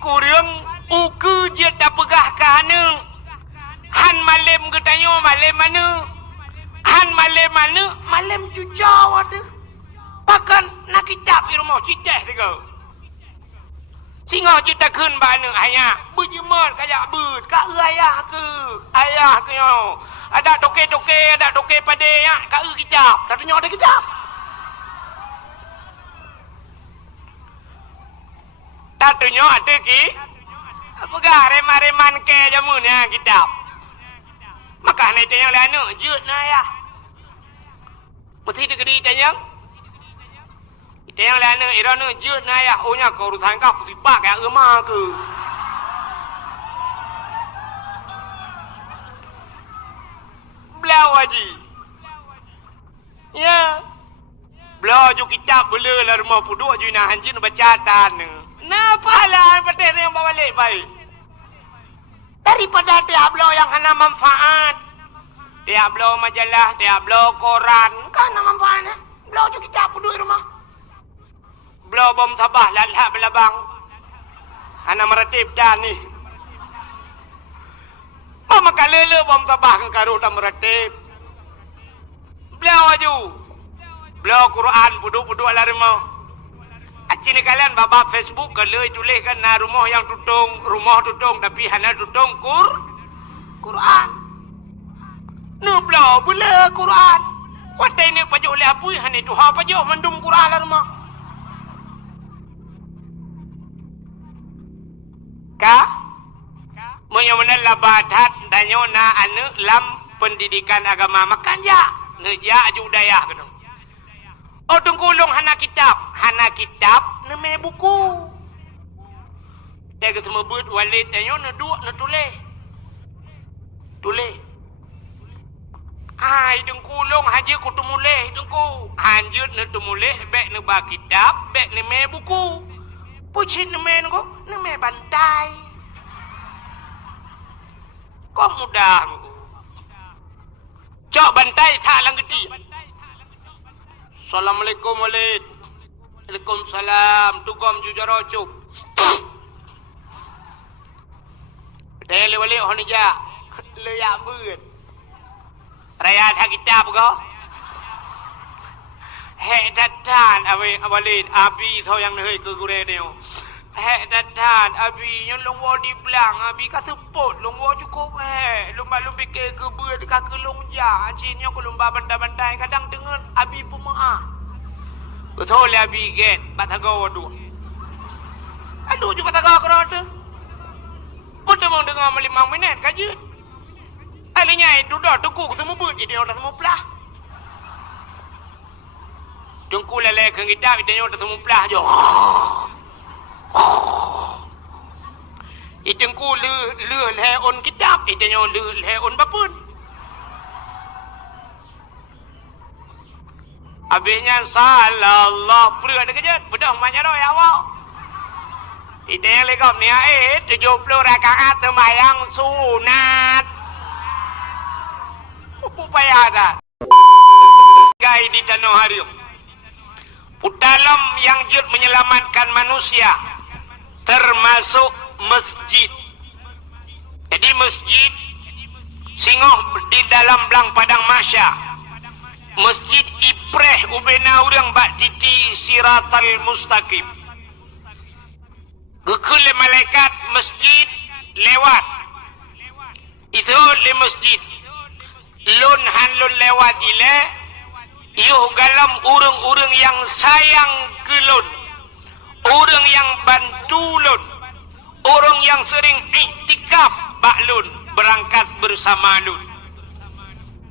kurang uku je tak pegah kahana han malam ke tanya malam mana han malam mana malam cucau ada bahkan nak kitab di rumah cicah tiga singa kita kun bana hanya berjemar kayak bud ka ayah ke yo ada toke pada ya ka kitab tak tanya ada kitab tak tanya ada ki apa reman ke jamunya kitab maka ni tanya lanu jut na ya mesti digedi tanya kita yang lain irana jut na ya ohnya kau urusan kau putih pak ya emah ke belau haji ya belau ju kitab bela lah rumah puduk ju nak hanjin bacaan napa lah paten yang bawa balik baik daripada tiap belau yang hana manfaat tiap belau majalah tiap belau koran kan hana manfaatnya belau ju kitab puduk di rumah belau bom sabah lalak belabang anak meratib dah ni mama kalele bom sabah kan karu tak meratib belau aju belau Quran puduk-puduk lah rumah aci ni kalian babak Facebook kalau tulis kan na rumah yang rumah tutung tapi hana tutung Quran nu belau bela Quran watai ni pajuh oleh apa hana tu ha pajuh mendum Quran lah rumah ka menyamana labatat danyo na anu lam pendidikan agama makan ja neja judayah kena oh tungkulung hana kitab neme buku tega semua buat walid danyo na dua na tulis ai tungkulung haji ku tumuleh tungku hanjut na tumuleh bek na ba kitab bek neme buku pucin nemen ko neme bantai kok mudah cok bantai tak lang gede Assalamualaikum walid Waalaikumsalam tugam jujaro cup tele wali honija le ya beut raya tak kitab ko he datan walid abi thau yang hei ke gure deo he datan abi yang long wo di belang abi ka seput long wo cukup he lumba-lumbi ke beut ka ke long ja cin yang ko lumba bandai-bandai kadang dengar abi pemaah betul le abi get batago wadu aduh ju batago kro tu putu mong dengar 5 minit kajut alinya duduk tungku ketemu beut jadi orang semua pelah tungku lele ke kitab dia nyot semua pelah jo itungku le on kitab dia nyot le on bapun abihnya sallallahu pura ada kejut bedah manjaro ya awak itu yang legam ni 70 rakaat sembahyang sunat upaya ada gai di tanah hari putalam yang jut menyelamatkan manusia termasuk masjid jadi masjid singoh di dalam belang padang mahsyar masjid ipreh ubena urang bak titi siratal mustaqim gekul malaikat masjid lewat itu le masjid lun hanlun lewat ile yuh galam urang-urang yang sayang ke lun orang yang bantu lun orang yang sering iktikaf bak lun berangkat bersama lun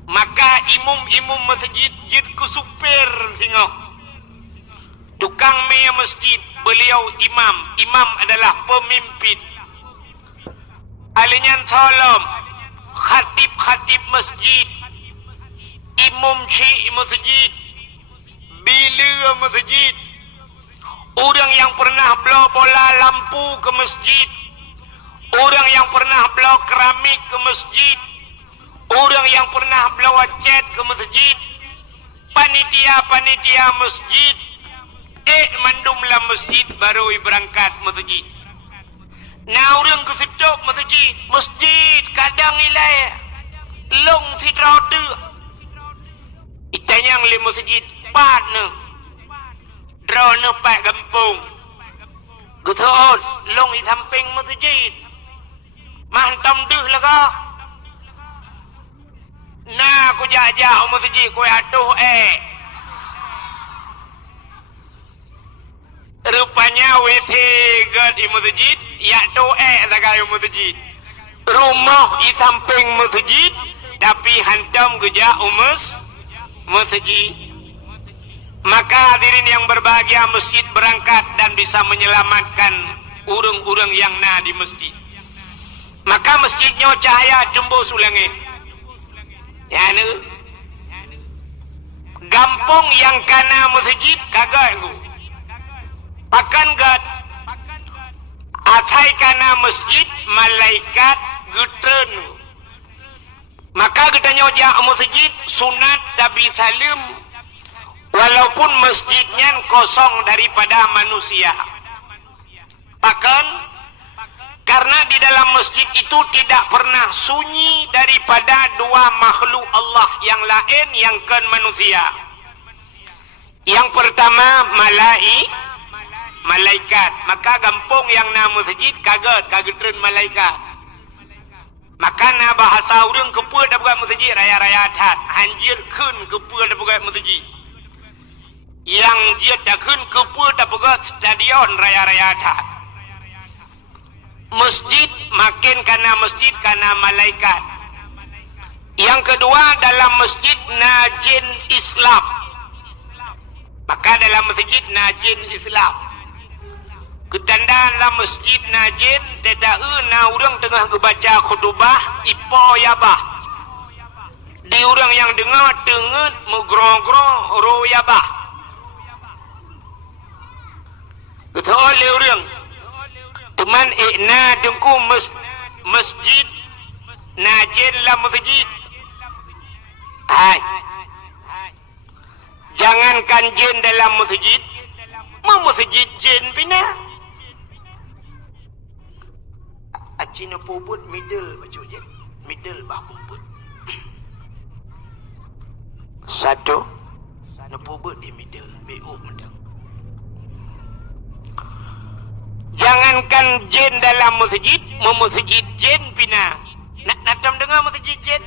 maka imum masjid jid ku supir tengok tukang meya masjid beliau imam adalah pemimpin alinyan salam khatib masjid imam syekh masjid bila masjid orang yang pernah bawa bola lampu ke masjid orang yang pernah bawa keramik ke masjid orang yang pernah bawa cat ke masjid panitia masjid mandumlah masjid baru berangkat masjid Nah orang kesedok masjid kadang ilai long si rada itanyang li masjid pat ne drone pat kampung guton long di samping masjid mantam deh laga nah aku jajah masjid ku aduh rupanya WC gad di masjid ya doa zagai masjid rumah di samping masjid tapi hantam geja masjid maka hadirin yang berbahagia masjid berangkat dan bisa menyelamatkan urang-urang yang na di masjid maka masjidnya cahaya jembus ulangnya ya ne gampong yang kana masjid kagak pakan gad atai kana masjid malaikat gutren maka gedanya ja masjid sunat tabi salim walaupun masjidnya kosong daripada manusia pakan karena di dalam masjid itu tidak pernah sunyi daripada dua makhluk Allah yang lain yang kan manusia yang pertama malaikat maka gampung yang nama masjid kagetren malaikat maka na bahasa urang kepa da buat masjid raya-raya that hanjir keun kepa da buat masjid yang dia da keun kepa da buat stadion raya-raya that masjid makin kana masjid kana malaikat yang kedua dalam masjid najin Islam maka dalam masjid najin Islam ketandaan dalam masjid najin tidak na orang tengah baca khutbah ipo yabah di orang yang dengar tenget mugrong-grong ro yabah kata oleh orang teman na dengku masjid najin dalam masjid jangankan jin dalam masjid masjid jin pina acina pobut middle baju je middle bah pobut satu na pobut di middle BO mendang jangankan jin dalam masjid jin pina nak natam dengar masjid jin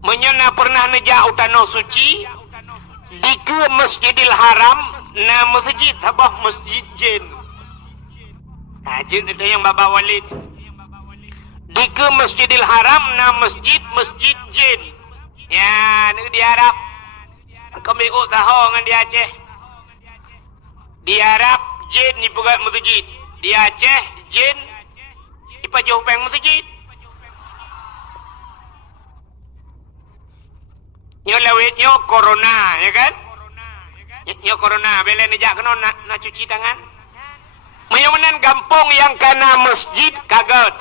menyana pernah neja utano suci di ke Masjidil Haram na masjid habah masjid jin jin itu yang Baba Walid di ke Masjidil Haram na masjid jin ya ni di Arab kami tahu dengan di Aceh di Arab jin ni pegat masjid di Aceh jin di pajopeng masjid nyo lawit nyo corona ya kan nyo corona bela nejak kena nak cuci tangan menyamanan gampung yang kana masjid kaget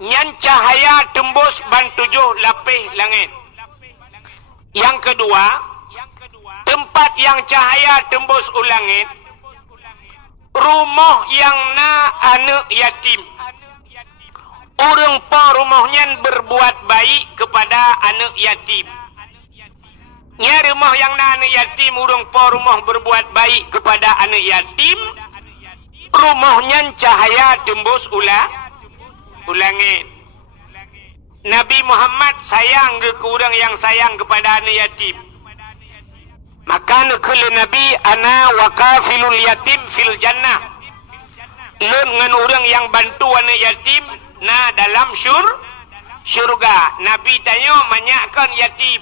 nyan cahaya tembus ban 7 lapis langit yang kedua tempat yang cahaya tembus ulangit rumah yang na anak yatim orang pa rumahnya berbuat baik kepada anak yatim nya rumah yang na anak yatim orang pa rumah berbuat baik kepada anak yatim rumahnya cahaya tembus ulangit Nabi Muhammad sayang ke orang yang sayang kepada anak yatim maka nekul Nabi ana wakafilul yatim fil jannah leun ngan orang yang bantu anak yatim na dalam syurga Nabi tanya manyakan yatim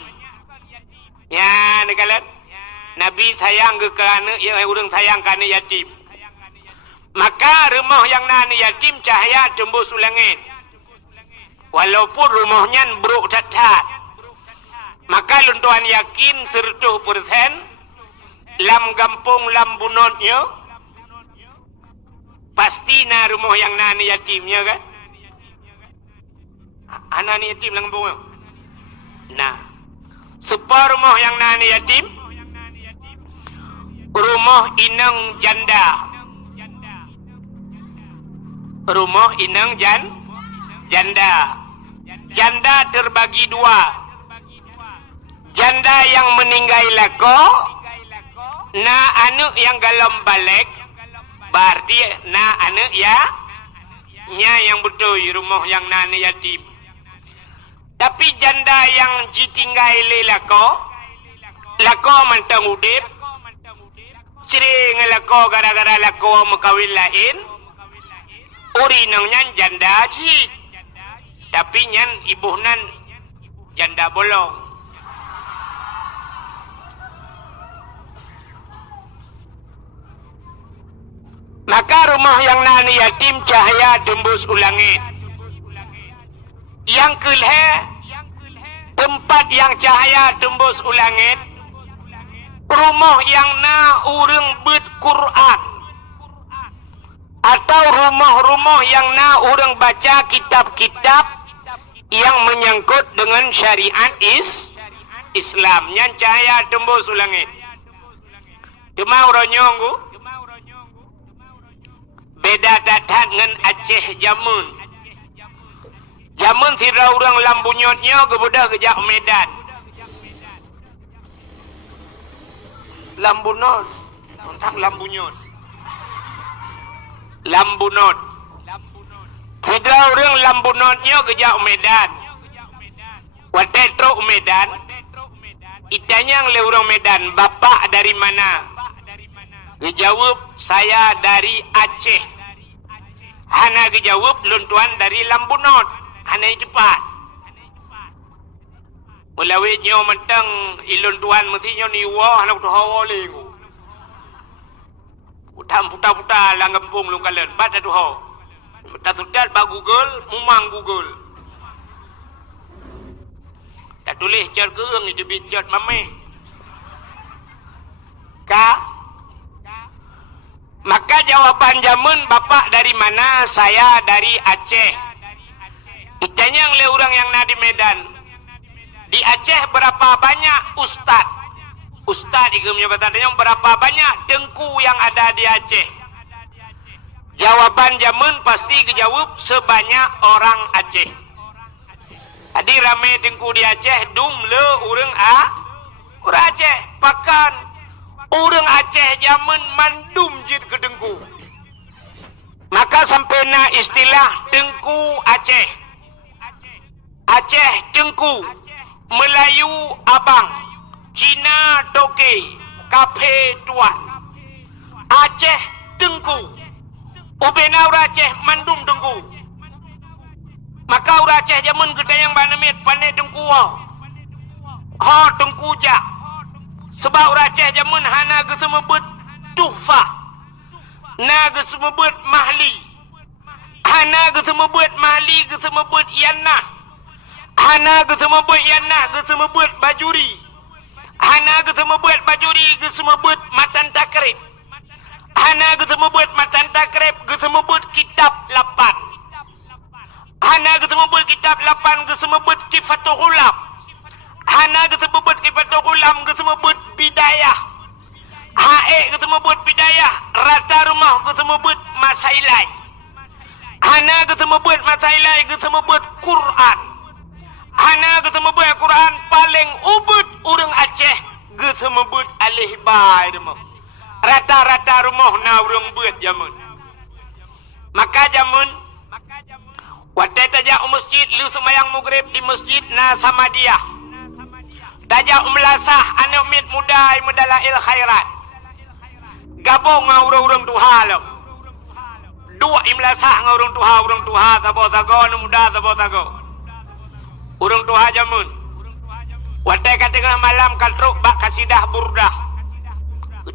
ya nekalan Nabi sayang ke anak yang orang sayang ke anak yatim maka rumah yang na anak yatim cahaya tembus ulangit walaupun rumahnya buruk tat maka luntuan yakin 100% lam gampung lam bunotnya pasti na rumah yang na anak yatimnya kan anak yatim lang bunga. Nah, supaya rumah yang nani yatim, rumah inang janda, rumah inang janda. Janda terbagi dua. Janda yang meninggal lako, na anak yang galam balik, berarti na anak ya, nya yang betul rumah yang nana yatim. Tapi janda yang ditinggal lako mantang udip, cering lako gara-gara lako makawin lain, uri nang nyan janda cik. Tapi nyan ibuhnan janda bolong. Maka rumah yang nani yatim cahaya tembus ulangit. Yang kelhe tempat yang cahaya tembus ulangit, rumah yang na urang bet Quran, atau rumah-rumah yang na urang baca kitab-kitab yang menyangkut dengan syariat Islam. Yang cahaya tembus ulangit. Demau ronyonggu beda datat dengan Aceh jamun. Jamun sira urang lambunyotnya kebudah kejak Medan. Lambunot, tentang lambunyot. Lambunot. Sira urang lambunotnya kejak Medan. Watetro Medan. Itanya yang le urang Medan, bapak dari mana? Dijawab, saya dari Aceh. Hana dijawab, luntuan dari Lambunot. Hana cepat. Mulawit nyo mentang ilun tuan mesti nyo niwa anak tu hawa lengu. Utam puta-puta lang kampung lung kalen. Bata tu hawa. Tak sudat ba Google, mumang Google. Tak tulis cer keung itu bicat mameh. Maka jawaban jamun, bapak dari mana? Saya dari Aceh. Itanya yang le orang yang na di Medan. Di Aceh berapa banyak ustad? Ustad ikumnya bertanya berapa banyak tengku yang ada di Aceh? Jawaban jamun pasti kejawab sebanyak orang Aceh. Adi rame tengku di Aceh, dum le urang urang Aceh pakan. Urang Aceh jamun mandum jid ke tengku. Maka sampai na istilah tengku Aceh. Aceh tengku, Melayu abang, Cina toke, kafe tuan. Aceh tengku, ubena ura Aceh mandum tengku. Maka ura Aceh jaman kita yang banamit pandai tengku ha tengku jak. Sebab ura Aceh jaman hana kesemebut tuhfah, na kesemebut mahli, hana kesemebut mahli kesemebut yanah. Hana kesemebut yanah kesemebut bajuri. Hana kesemebut bajuri kesemebut matan takrib. Hana kesemebut matan takrib kesemebut kitab 8. Hana kesemebut kitab 8 kesemebut kifatul ulam. Hana kesemebut kifatul ulam kesemebut bidayah. Hae kesemebut bidayah, rata rumah kesemebut masailai. Hana kesemebut masailai kesemebut Quran. Hana kesemebut Al-Quran paling ubud urang Aceh kesemebut alih bai rumah. Rata-rata rumah na urang buat jamun. Maka jamun wadai tajak masjid lu semayang maghrib di masjid na Samadiyah. Tajak melasah anak mit muda medalail khairat. Gabung ngau urang tuha lo. Dua imlasah ngau urang tuha tabo tago nu muda tabo tago. Urang tuha jamun. Wadai katengah malam katruk bak kasidah burdah.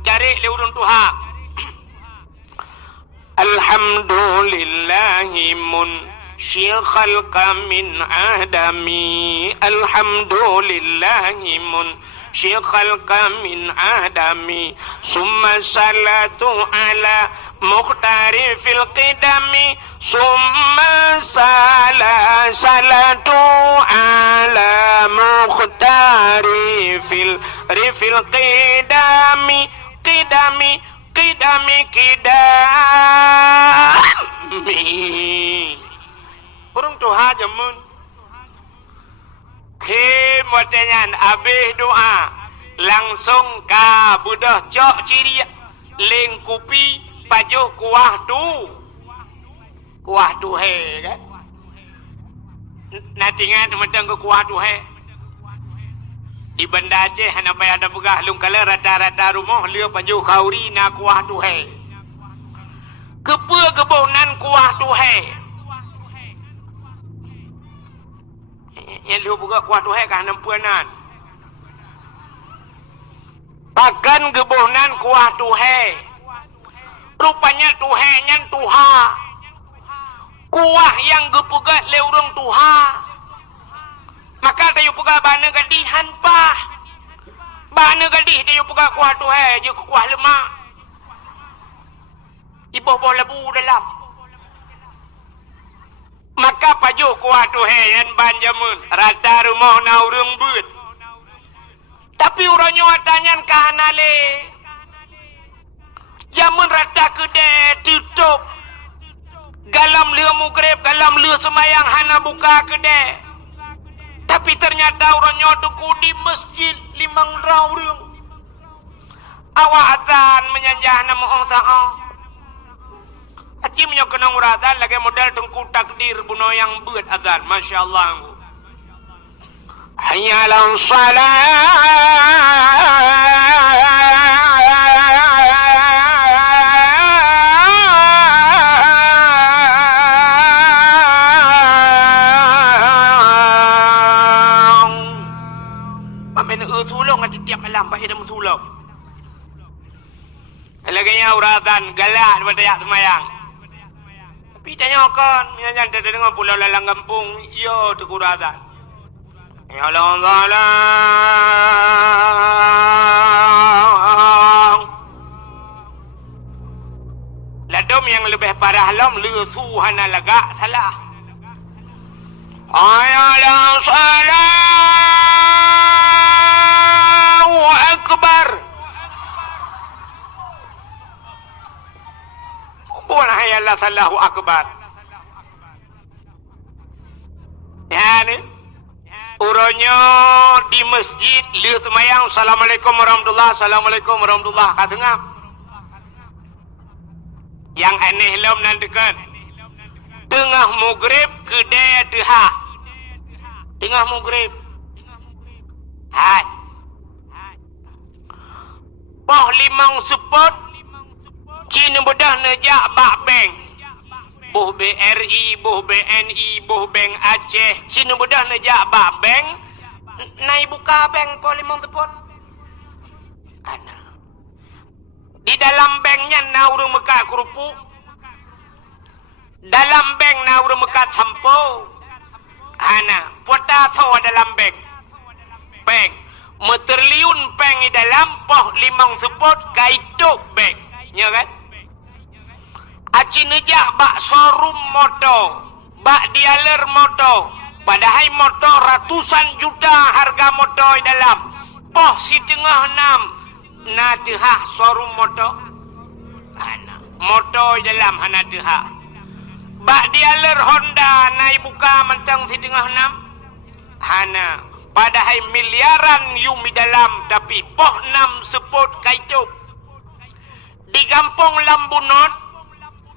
Cari le urang tuha. Alhamdulillahi munsyikhal min adami. Alhamdulillahi munsyikhal min adami. Summa salatu ala mukhtari fil qidami. Summa salatu ala mukhtari fil qidami. Qidami jamun. Kemudian habis doa langsung ka budah cok ciri lengkupi pajuh kuah tu he kan. Nanti ingat mentang ke kuah tu he. Di Banda Aceh sampai ada begah lung kala rata-rata rumah lia pajuh kauri na kuah tu he. Kepa kebonan kuah tu he. Yang lu buka kuat tuhe kan nampuanan. Bahkan kebohnan kuat tuhe. Rupanya tuhe nyan tuha. Kuah yang gepugat leurung tuha. Maka tayo puga bana gadih hanpah. Bana gadih tayo puga kuah tuhe je kuah lemak. Iboh boh lebu dalam. Maka pajuh kuah tuhe yang banjamun rata rumah na urung but. Tapi urang nyawa tanyan kahanale. Jamun rata kede tutup. Galam lia mugrib, galam lia semayang hana buka kede. Tapi ternyata urang nyawa tuku di masjid limang raurung. Awak atan menyanjah nama Allah. Acim nyo kenang uratan lagi modal tengku takdir buno yang buat azan. Masya Allah. Hanya lan salat. Pamen tulong at tiap malam bahaya dah mentulong. Lagi nya uratan galak pada yak semayang. Tapi tanya kan, minyak tak dengar pulau lalang kampung, yo tekuratan. Ya Allah, ladom yang lebih parah lam le Tuhan lagak salah. Ayalah Allahu Akbar. Bukan ayalah Allahu Akbar. Ya ni. Uranya di masjid lihat semayang Assalamualaikum warahmatullahi Assalamualaikum warahmatullahi katengah. Yang aneh lam nantikan tengah maghrib kedai teha. Tengah maghrib. Hai. Poh limang sepot Cina bedah nejak bak bank. Boh BRI, boh BNI, boh bank Aceh. Cina bedah nejak bak bank. Nai buka bank poh limang sepot. Ana. Di dalam banknya na urang mekat kerupuk. Dalam bank na urang mekat hampo. Ana, pota thaw dalam bank. Bank. Meterliun bank di dalam poh limang sepot kaituk bank. Ya kan? Aci nejak bak showroom motor, bak dealer motor. Padahal motor ratusan juta harga motor dalam. Poh si tengah 6 na tehah showroom motor. Ana, motor dalam hana tehah. Bak dealer Honda naik buka mentang si tengah 6. Hana, padahal miliaran yumi dalam tapi poh 6 seput kaituk. Di kampung Lambunot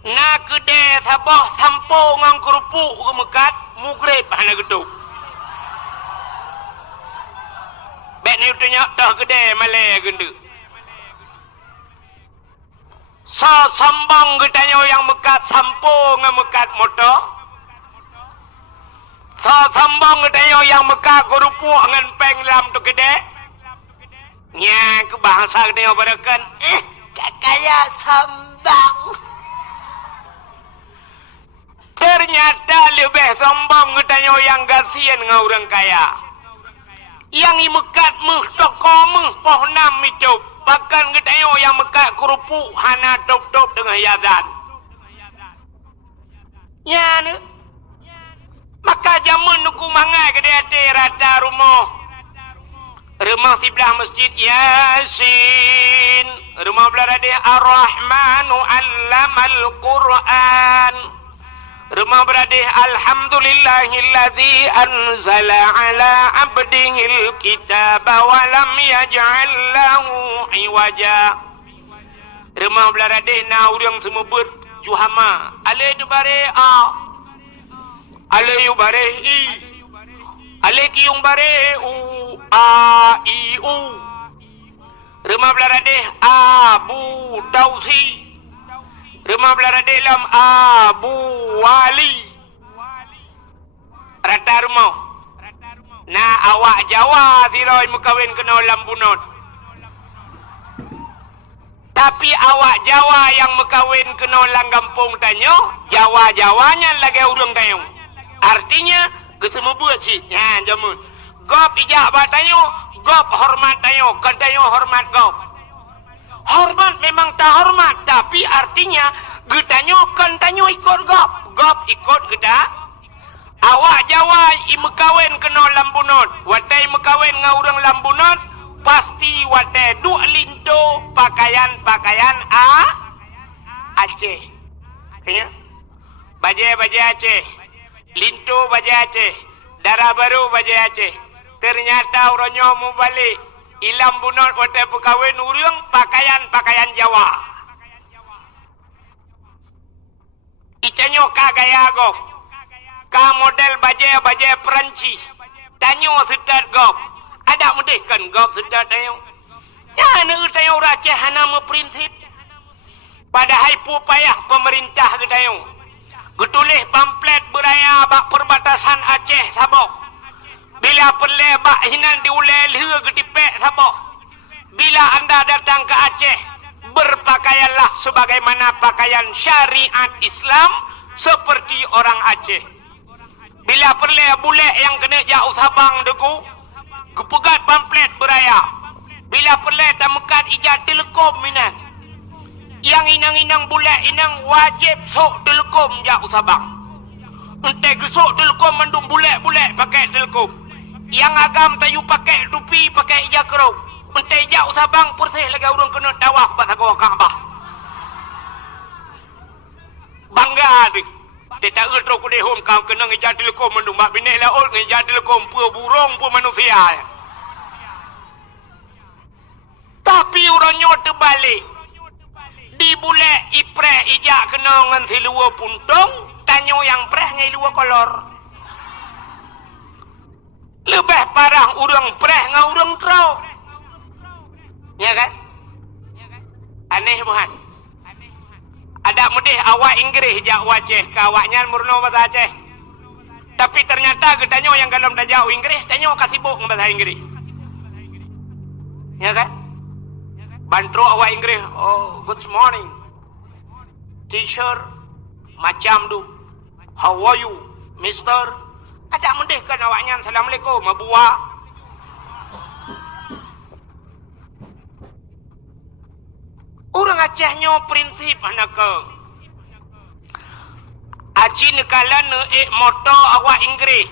na kedai sabah sampo ngang kerupuk ke mekat mugrib hana geduk. Bek ni utunya dah kedai malai gendu. Sa sambang gedanya yang mekat sampo ngang mekat motor. Sa sambang gedanya yang mekat kerupuk ngan peng lam tu kedai. Nya ke bahasa gedanya barakan kaya sambang. Ternyata lebih sombong katanya yang gasian dengan orang kaya. Yang imekat meh toko meh poh 6 itu. Bahkan katanya yang mekat kerupuk hana top-top dengan yazan. Ya ni. Maka jamun nuku mangai ke dia rata rumah. Rumah sebelah masjid Yasin. Rumah belah dia Ar-Rahmanu Allamal Quran. Rumah beradih alhamdulillahilladzi anzala ala abdihil kitaba wa lam yaj'al lahu iwaja. Rumah beradih na urang semebut juhama. Ale tu bare a. Ale yu bare i. Ale kiyung bare u a i u. Rumah beladeh Abu Tausi. Rumah beladeh lam Abu Wali. Rata rumah. Na awak Jawa tiroi mukawin kena lambunot. Tapi awak Jawa yang mukawin kena lang kampung tanyo, Jawa-Jawanya lagi urang tanyo. Artinya ketemu buat sih. Ya, jamun. Gop ijak batanyo, gop hormat tanyo, kan tanyo hormat gop. Hormat memang tak hormat, tapi artinya getanyo kan tanyo ikut gop. Gop ikut geta. Awak Jawa imekawin kena lambunot. Watai mekawin ngaurang lambunot, pasti watai duk linto pakaian-pakaian Aceh. Ya? Baju Aceh. Linto baju Aceh. Darah baru baju Aceh. Ternyata orangnya mau balik. Ilam bunot watai pekawin urang pakaian-pakaian Jawa. Icanyo ka gaya gop. Ka model baju Perancis. Tanyo sedat gop. Ada mudih kan gop sedat tayo. Ya nu tayo Aceh hana prinsip. Padahal payah pemerintah tayo. Getulih pamflet beraya bak perbatasan Aceh Sabah. Bila perle bak hinan diulai liha getipek Sabah. Bila anda datang ke Aceh, berpakaianlah sebagaimana pakaian syariat Islam seperti orang Aceh. Bila perle bule yang kena jauh Sabang deku, kepegat pamflet beraya. Bila perle tamukat ijat telekom minan. Yang inang-inang bulat inang wajib sok telekom jauh Sabang. Entai gesok telekom mandung bulat-bulat pakai telekom. Yang agam tayu pakai tupi pakai ijak kerau. Entai jauh Sabang persih lagi orang kena tawaf pada gawah Kaabah. Bangga tu. Dia tak ertro ku dehom kau kena ijak telekom mandung mak binek laut ijak telekom pua burung pua manusia. Tapi orangnya terbalik. Di bulan ipreh ijak kena dengan si luar puntung, tanyo yang preh ngai luar kolor. Lebih parah urang preh ngau urang trau. Ya kan? Aneh bukan? Ada mudih awak Inggris jak wajah ke awaknya murno bahasa Aceh. Tapi ternyata getanyo yang dalam tajau Inggris, tanyo kasibuk bahasa Inggris. Ya kan? Bantro awak Inggris, oh good morning teacher, macam tu, how are you mister, ada mendeh kan awaknya assalamualaikum mabua. Orang Acehnya prinsip anak ke aci nekalan moto awak Inggris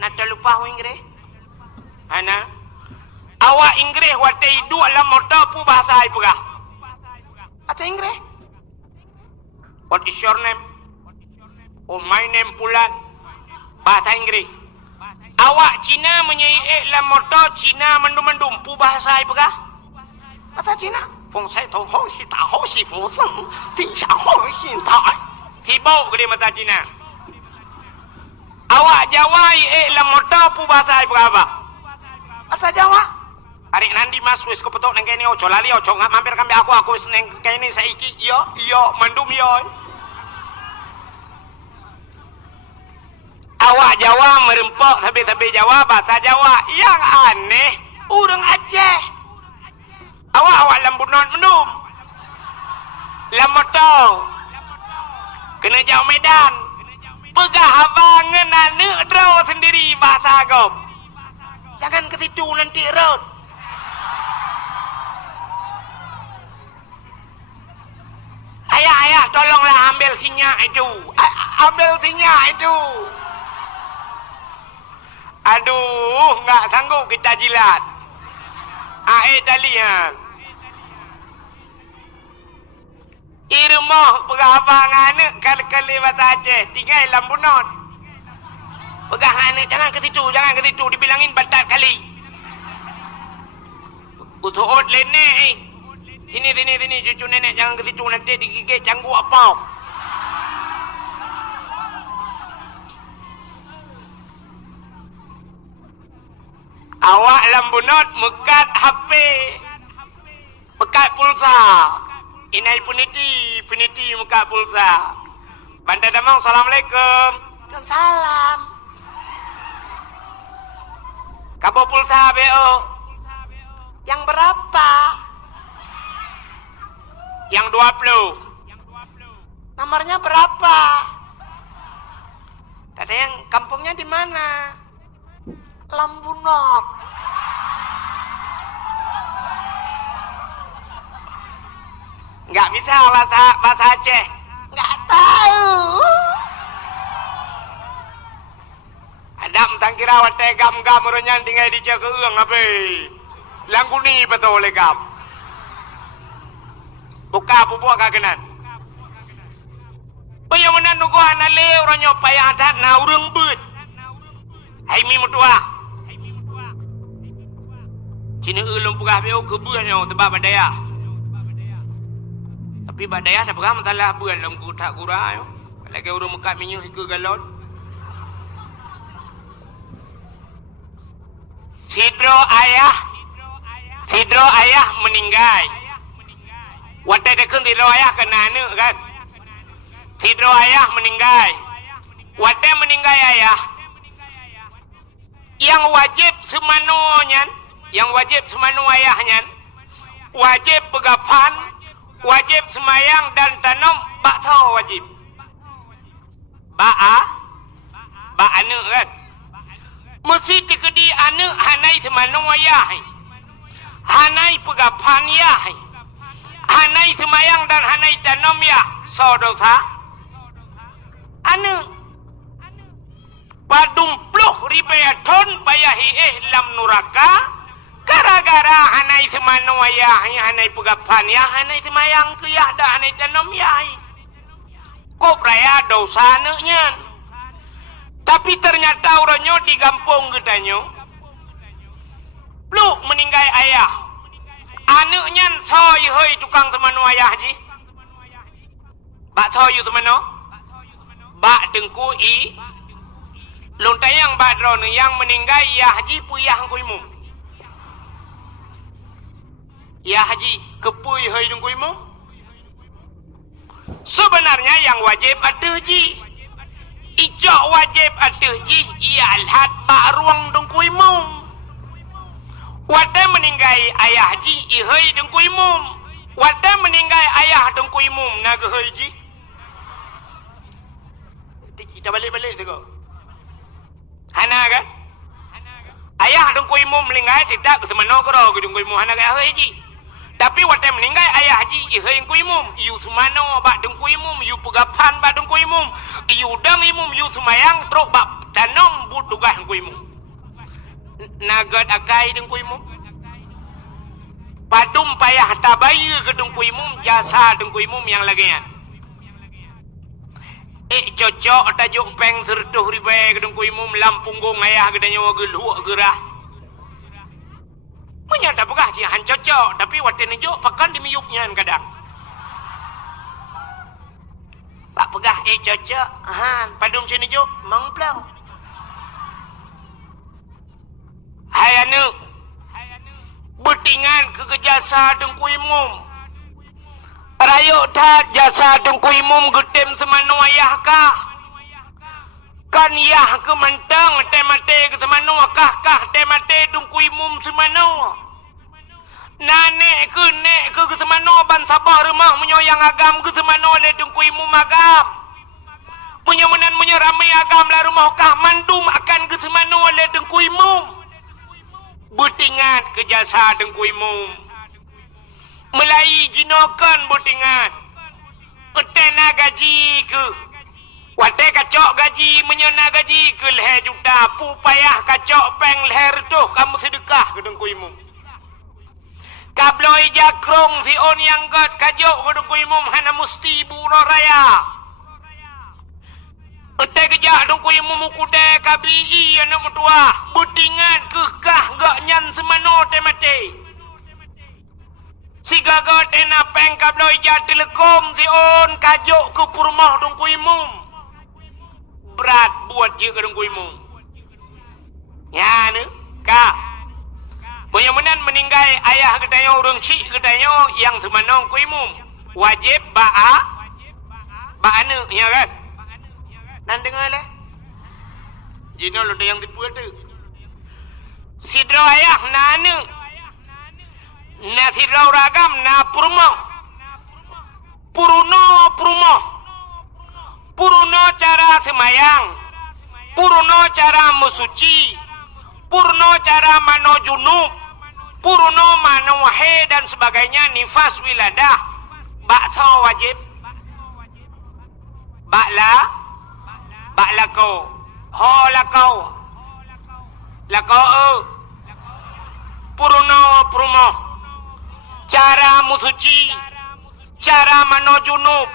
nak lupa awak Inggris anak awak Inggris watai dua lah motor pu bahasa ai pegah. Bahasa Inggris. What is your name? Oh my name Pulan. Bahasa Inggris. Awak Cina menyai lah motor Cina mendum-mendum pu bahasa ai pegah. Bahasa Cina. Feng sai tong hong si ta hong si fu zeng, ting xia hong xin tai. Sibuk ke dia bahasa Cina. Awak Jawa lah motor pu bahasa ai pegah apa? Bahasa Jawa. Hari nanti mas wis kepetok nang kene ojo lali ojo ngak mampir kambe aku wis nang kene saiki iya mandum yo. Awak Jawa merempok tapi Jawa bahasa Jawa yang aneh urang Aceh. Awak lambunon mendum. Lamoto. Kena jauh Medan. Pegah abang ngena drau sendiri bahasa agam. Jangan ke situ nanti road. Ayah, tolonglah ambil sinyak itu. Ambil sinyak itu. Aduh, enggak sanggup kita jilat. Tali ha. Irmoh pegabang anak kali-kali bahasa Aceh. Tinggal lambunot. Pegah anak, jangan ke situ, dibilangin batat kali. Utuot lenek. Sini, cucu nenek, jangan ke situ, nanti digigit canggu apa. Awak lambunot mekat HP. Mekat pulsa. Inai puniti mekat pulsa. Bandar Damang, Assalamualaikum. Waalaikumsalam. Kabo pulsa BO. Yang berapa? Yang 20. Nomornya berapa? Ada yang kampungnya di mana? Lambunot. Nggak bisa bahasa Aceh. Nggak tahu. Adam tangkira wate gam-gam renyan tinggal di jaga uang apa? Langguni betul legam. Buka pupuk kagenan. Bayamanan nugo anale orang nyopai adat na urang bet. Hai mi mutua. Cina ulung pugah beo kebuan yo tebak badaya. Tapi badaya dah pegang mentalah buan dalam kutak kurang yo. Lagi urang mekat minyak ke galon. Sidro ayah meninggal. Watai dekun sidro ayah kena anak kan. Sidro ayah meninggal. Watai meninggal ayah. Yang wajib semanu ayahnya. Wajib pegapan, wajib semayang dan tanam bakso wajib. Ba anak kan. Mesti dikedi anak hanai semanu ayah. Hanai pegapan ya. Hanai semayang dan hanai tanam ya. So dosa. Anak. Padumpluh ribaya ton bayahi lam nuraka. Gara-gara hanai semanu ayah. Hanai pegapan ya. Hanai semayang ke ya. Dan hanai tanam ya. Kop raya dosa anaknya. Tapi ternyata orangnya di kampung katanya. Pluk meninggal ayah. Anaknya soy hoi tukang semanu ayah ji. Bak soy semanu. Bak dengkui. Lontayang bak drone yang meninggal ayah ji puyah kuimu. Ya haji kepui hoi dengkuimu. Sebenarnya yang wajib ada ji. Ijak wajib ada ji. Ia alhat bak ruang dengkuimu. Wadah meninggal ayah ji ihai dengkuimu. Wadah meninggal ayah dengkuimu naga hai ji. Kita balik-balik tu kau. Hana kan? Ayah dengkuimu meninggal tidak ke semana kau ke dengkuimu hana ke hai ji. Tapi wadah meninggal ayah ji ihai dengkuimu. Iu semana bak dengkuimu. Iu pegapan bak dengkuimu. Iu dang imum iu semayang teruk bak tanam budugah dengkuimu. Nagat akai dengkuimu. Padum payah tabaya ke dengkuimu. Jasa dengkuimu yang lagian. Cocok tajuk peng sertuh ribai ke dengkuimu. Lampunggung ayah ke danyawa geluak gerah. Menyata pegah cihan cocok. Tapi waktu nejuk pakan dimiyuknya kadang. Pak pegah cocok. Padum sini juk. Mang pelau. Hai anak. Bertingan ke jasa dengkuimu. Rayuk tak jasa dengkuimu getem semanu ayah kah? Kan yah ke mentang temate ke semanu kah temate dengkuimu semanu. Nanek ke semanu ban sabah rumah menyoyang agam ke semanu le dengkuimu agam. Menyemenan menyerami agam la rumah kah mandum akan ke semanu le dengkuimu. Butingan ke jasa dengkuimu. Melai jinokan butingan. Utena gaji ke. Wate kacok gaji menyena gaji ke leher juta. Pupayah kacok peng leher tu kamu sedekah ke dengkuimu. Kabloi jakrong si on yang god kajok kudu kuimum hana musti buro raya. Utai kejak dong kuimum kude kabli anak mutua. Butingan kekah gak nyan semano temate. Si gagot ena peng kabloi jak telekom si on kajok ke purmah dong kuimum. Berat buat je ke dong kuimum. Ya ne, kak. Mudah-mudahan meninggal ayah katanya orang cik katanya yang semanong kuimum. Wajib ba'a ne, ya kan? Nan dengar lah. Jino lo yang tipu tu. Sidro ayah na ne. Na sidro ragam na purmo. Puruno cara semayang. Puruno cara mesuci. Purno cara mano junub, purno mano wahe dan sebagainya nifas wiladah, bakso wajib, bakla kau, ho lakau, purno, cara musuci, cara mano junub,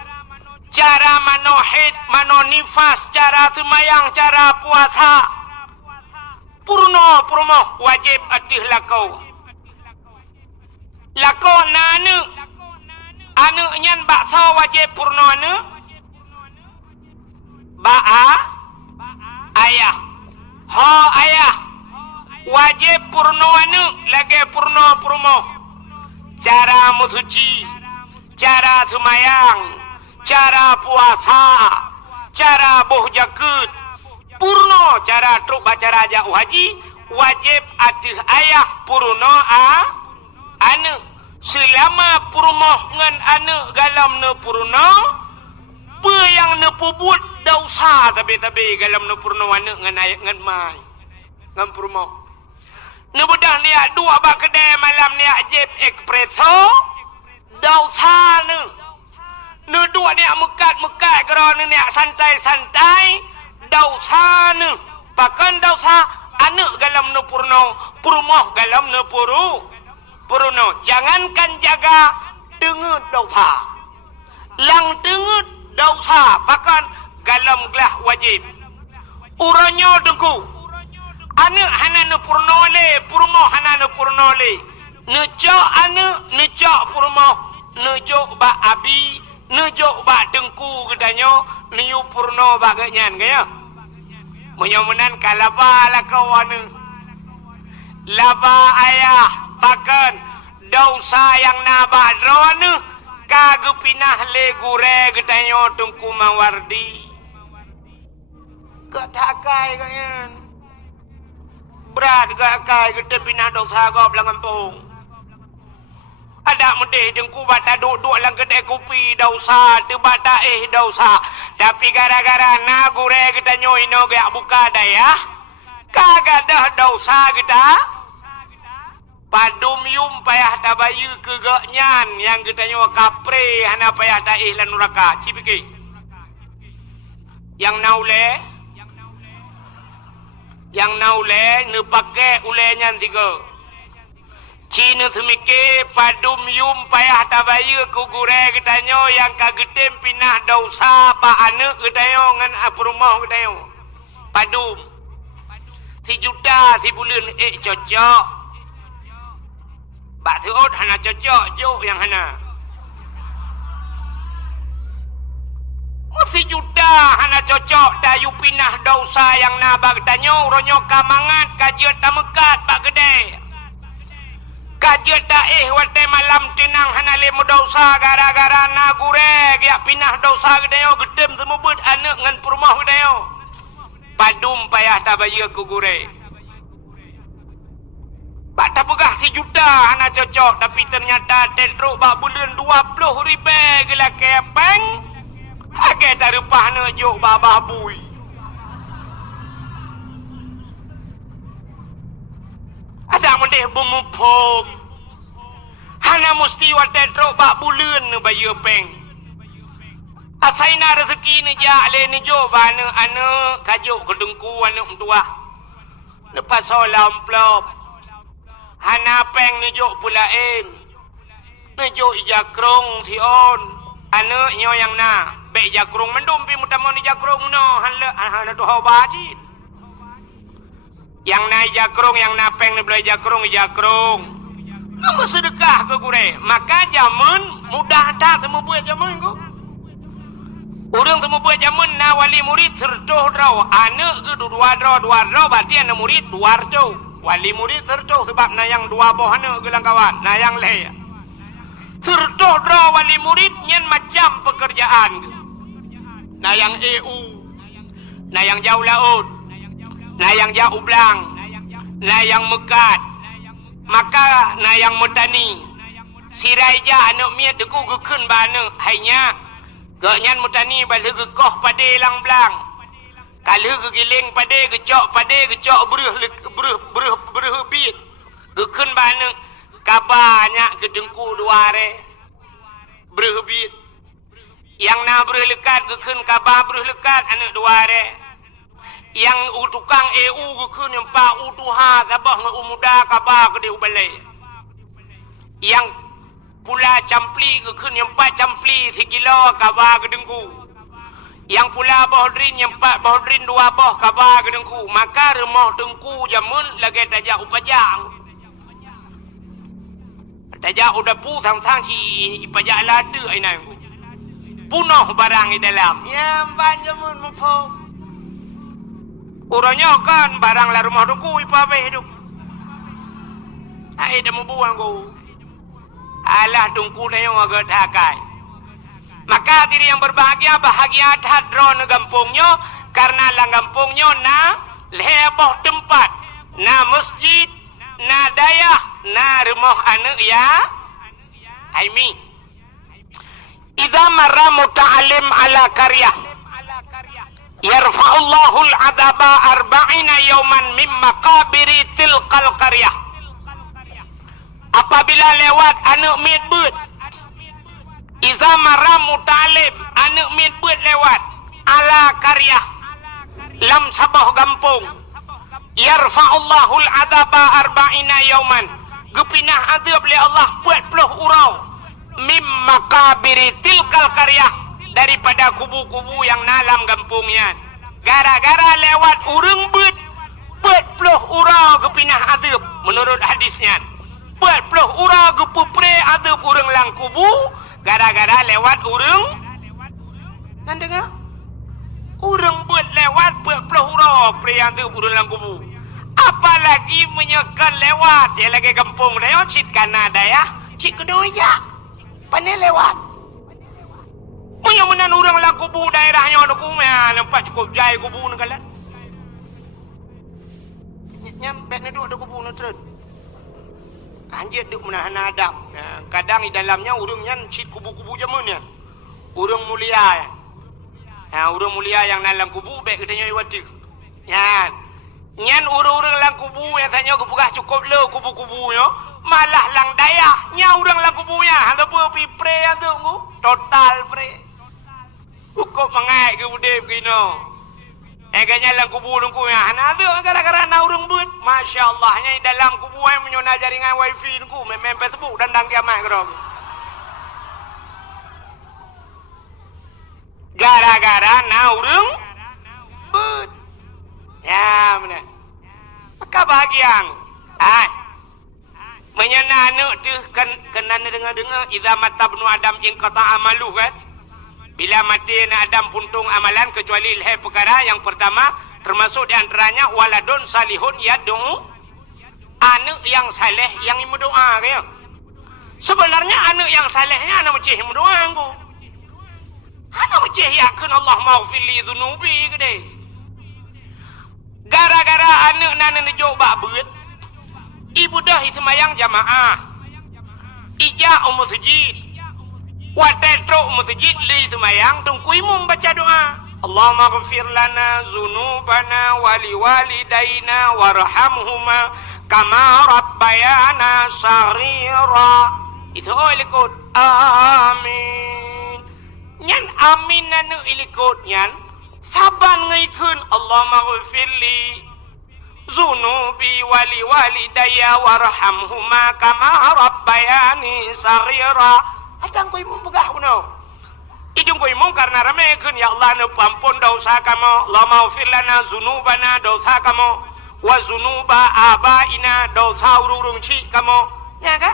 cara mano haid, mano nifas, cara semayang, cara puasa. Purno wajib atih lakau. Lakau nanu anu nyan bakso wajib purno anu ba'a ayah ho ayah wajib purno anu lagi purno cara musuci, cara semayang, cara puasa, cara boh jakut purno cara truk baca raja haji wajib atih ayah purno anu selama purmo ngan anu galam ne purno pe yang ne pubut dosa tapi galam ne purno anu ngan ayat ngan mai ngan purmo ne budak ni dua bak kedai malam ni ajib espresso dosa ne dua ni mekat kero ni santai dosa ne pakan dosa anak galam ne purno galam ne purno jangankan jaga dengut dosa lang dengut dosa pakan galam gelah wajib uranyo dengku anak hana ne purno le nejok anak nejok purmo nejok ba abi nejok ba dengku gedanyo niu purno baganyan kaya mudah-mudahan kalaba lakawan laba ayah pakan dosa yang nabah drone kagak pinah le gure getanyo tungku mawardi gak takai kayan berat gak kai gede pinah dosa gak belang kampung ada mudih dengku bata duduk lang kedai kopi dosa tu bata dosa tapi gara-gara na gure kita nyoino gak buka daya kagak dah dosa kita padum yum payah tabayu ke gak nyan yang kita nyawa kapre hana payah ta ihlan neraka cipiki yang naule ne pakai ule nyan tiga Cina semike padum yum payah tabayu ku gure getanyo yang kagetem pinah dosa pa anak getanyo ngan aprumah getanyo padum si juta si bulan cocok bak seot hana cocok jok yang hana si juta hana cocok dayu pinah dosa yang nabag getanyo ronyo kamangat kajiat tamekat bak gede kajiat wate malam tinang hanale dosa gara-gara na gure ya pinah dosa gedayo gedem semubut anak ngan purmah gedayo padum payah tabayu ku gure bak tapegah si juta hana cocok tapi ternyata tentruk bak bulan 20 ribu gila kepeng age tarupah ne jok babah bui ada mendeh bumupom hana musti watetro bak bulan ne bayu peng asaina rezeki ni ja le ni jo bana ane kajuk kedengku ane tua lepas solam plop hana peng ni jo pulain Nejo ijakrong ti on. Ane nyo yang na. Be ijakrong mendum pi mutamon ijakrong no. Han tu hau bajit. Yang na ijakrong, yang na peng ni belah ijakrong. Nunggu sedekah ke gure. Maka zaman mudah tak temu buat zaman ko. Orang temu buat zaman na wali murid sertoh draw. Anak ke dua draw. Berarti anak murid dua draw. Wali murid sertoh sebab na yang dua boh anak ke kawan. Na yang leh. Sertoh draw wali murid nyen macam pekerjaan. Na yang EU. Na yang jauh laut. Na yang jauh belang. Na yang mekat. Maka na yang mutani. Siraija anak miat deku gekun ba anak. Hanya Gaknyan mutani balik gekoh pada lang belang. Kalau gegiling pada gecok beruh bit. Gekun ba anak. Kabarnya ke dengku dua re. Beruh bit. Yang na beruh lekat gekun kabar beruh lekat anak dua re. Yang tukang EU gekun yang pa utuha kabah nge umuda kabah ke dia balai. Yang pula campli gekun yang 4 campli 3 kilo kabah ke dengku. Yang pula bohdrin yang 4 bohdrin 2 boh kabah ke dengku. Maka remah dengku jamun lagi tajak upajang. Tajak udah pu thang si ipajak lada ainan ku. Punoh barang di dalam. Ya ban jamun mupong. Uranya kan barang la rumah dengku ipabe hidup. Ai dah buang ku. Alah dengku na yung agad hakay. Maka diri yang berbahagia bahagia hadro na gampungnya karena lang gampungnya na leboh tempat na masjid na dayah na rumah anak ya Aimi. Idza marra muta'allim ala qaryah yarfa'ullahu al-'adaba 40 yawman min maqabiri tilqal qaryah. Apabila lewat anak midbud, iza marra mutalim anak midbud lewat ala karyah lam sabah gampung yarfa'ullahu al-'adaba 40 yawman gepinah azab li Allah 40 urau mim makabiri tilkal karyah daripada kubu-kubu yang dalam kampungnya gara-gara lewat urang bud 40 urau gepinah azab menurut hadisnya 40 urang gepupre azab urang lang kubu gara-gara lewat urang nan dengar urang bud lewat 40 urau pre azab urang lang kubu apalagi menyekan lewat dia lagi kampung lewat cik kana daya cik kedoya pandai lewat punya menan urang lang kubu daerahnya ada kumah nampak cukup jai kubu nak kalah nyampe ni duduk ada kubu nak terus anjir duk menahan adab kadang di dalamnya urangnya cik kubu-kubu jamannya urang mulia urang mulia yang dalam kubu baik katanya iwati ya nyan urang-urang lang kubu yang tanya kepegah cukup le kubu-kubunya malah lang dayah nya urang lang kubunya ada apa pre ada ku total pre cukup mengai ke budep kino kayaknya lang kubu dengku ya ada gara-gara na urang but masyaallah nya dalam kubu ai menyona jaringan wifi dengku memang Facebook dan dang kiamat kerong gara-gara na urang but ya benar. Maka bahagia. Menyana anak tu kena dengar-dengar idza mata ibnu adam in qata amalu kan. Bila mati anak Adam puntung amalan kecuali leh perkara yang pertama termasuk di antaranya waladun salihun yad'u anak yang saleh yang berdoa ya. Sebenarnya anak yang salehnya anak macam berdoa ku. Anak macam yakin Allah maghfir li dzunubi gede. Gara-gara anak nana nejo bak beut. Ibu dah semayang jamaah. Ija masjid. Watetro masjid li semayang tungku imam baca doa. Allahumma ghfir lana dzunubana wa liwalidaina warhamhuma kama rabbayana shaghira. Itu ilikut. Amin. Nyan amin nanu ilikut nyan. Saban ngaikun Allahumma ghfirli zunubi wali walidayya warhamhuma kama rabbayani saghira. Atang ko imong bugah kuno. Ijung ko imong karena ramekeun ya Allah nu pampun dosa kamo, la maghfir lana zunubana dosa kamo, wa zunuba abaina dosa ururung ci kamo. Ya kan?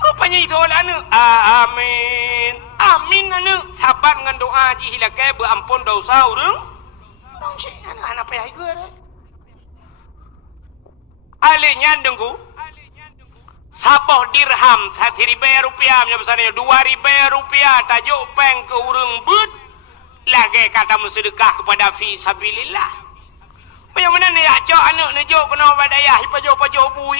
Rupanya itu anu. Amin. Amin anu sabat ngan doa ji hilake berampun dosa urung. Urung ci anak payah ieu. Alenya dengku 10 dirham 1.000 rupiah misalnya 2.000 rupiah tajuk peng ke urang but lagi kata sedekah kepada fi sabilillah. Bagaimana ni acak anak nejuk kena badayah pajo-pajo bui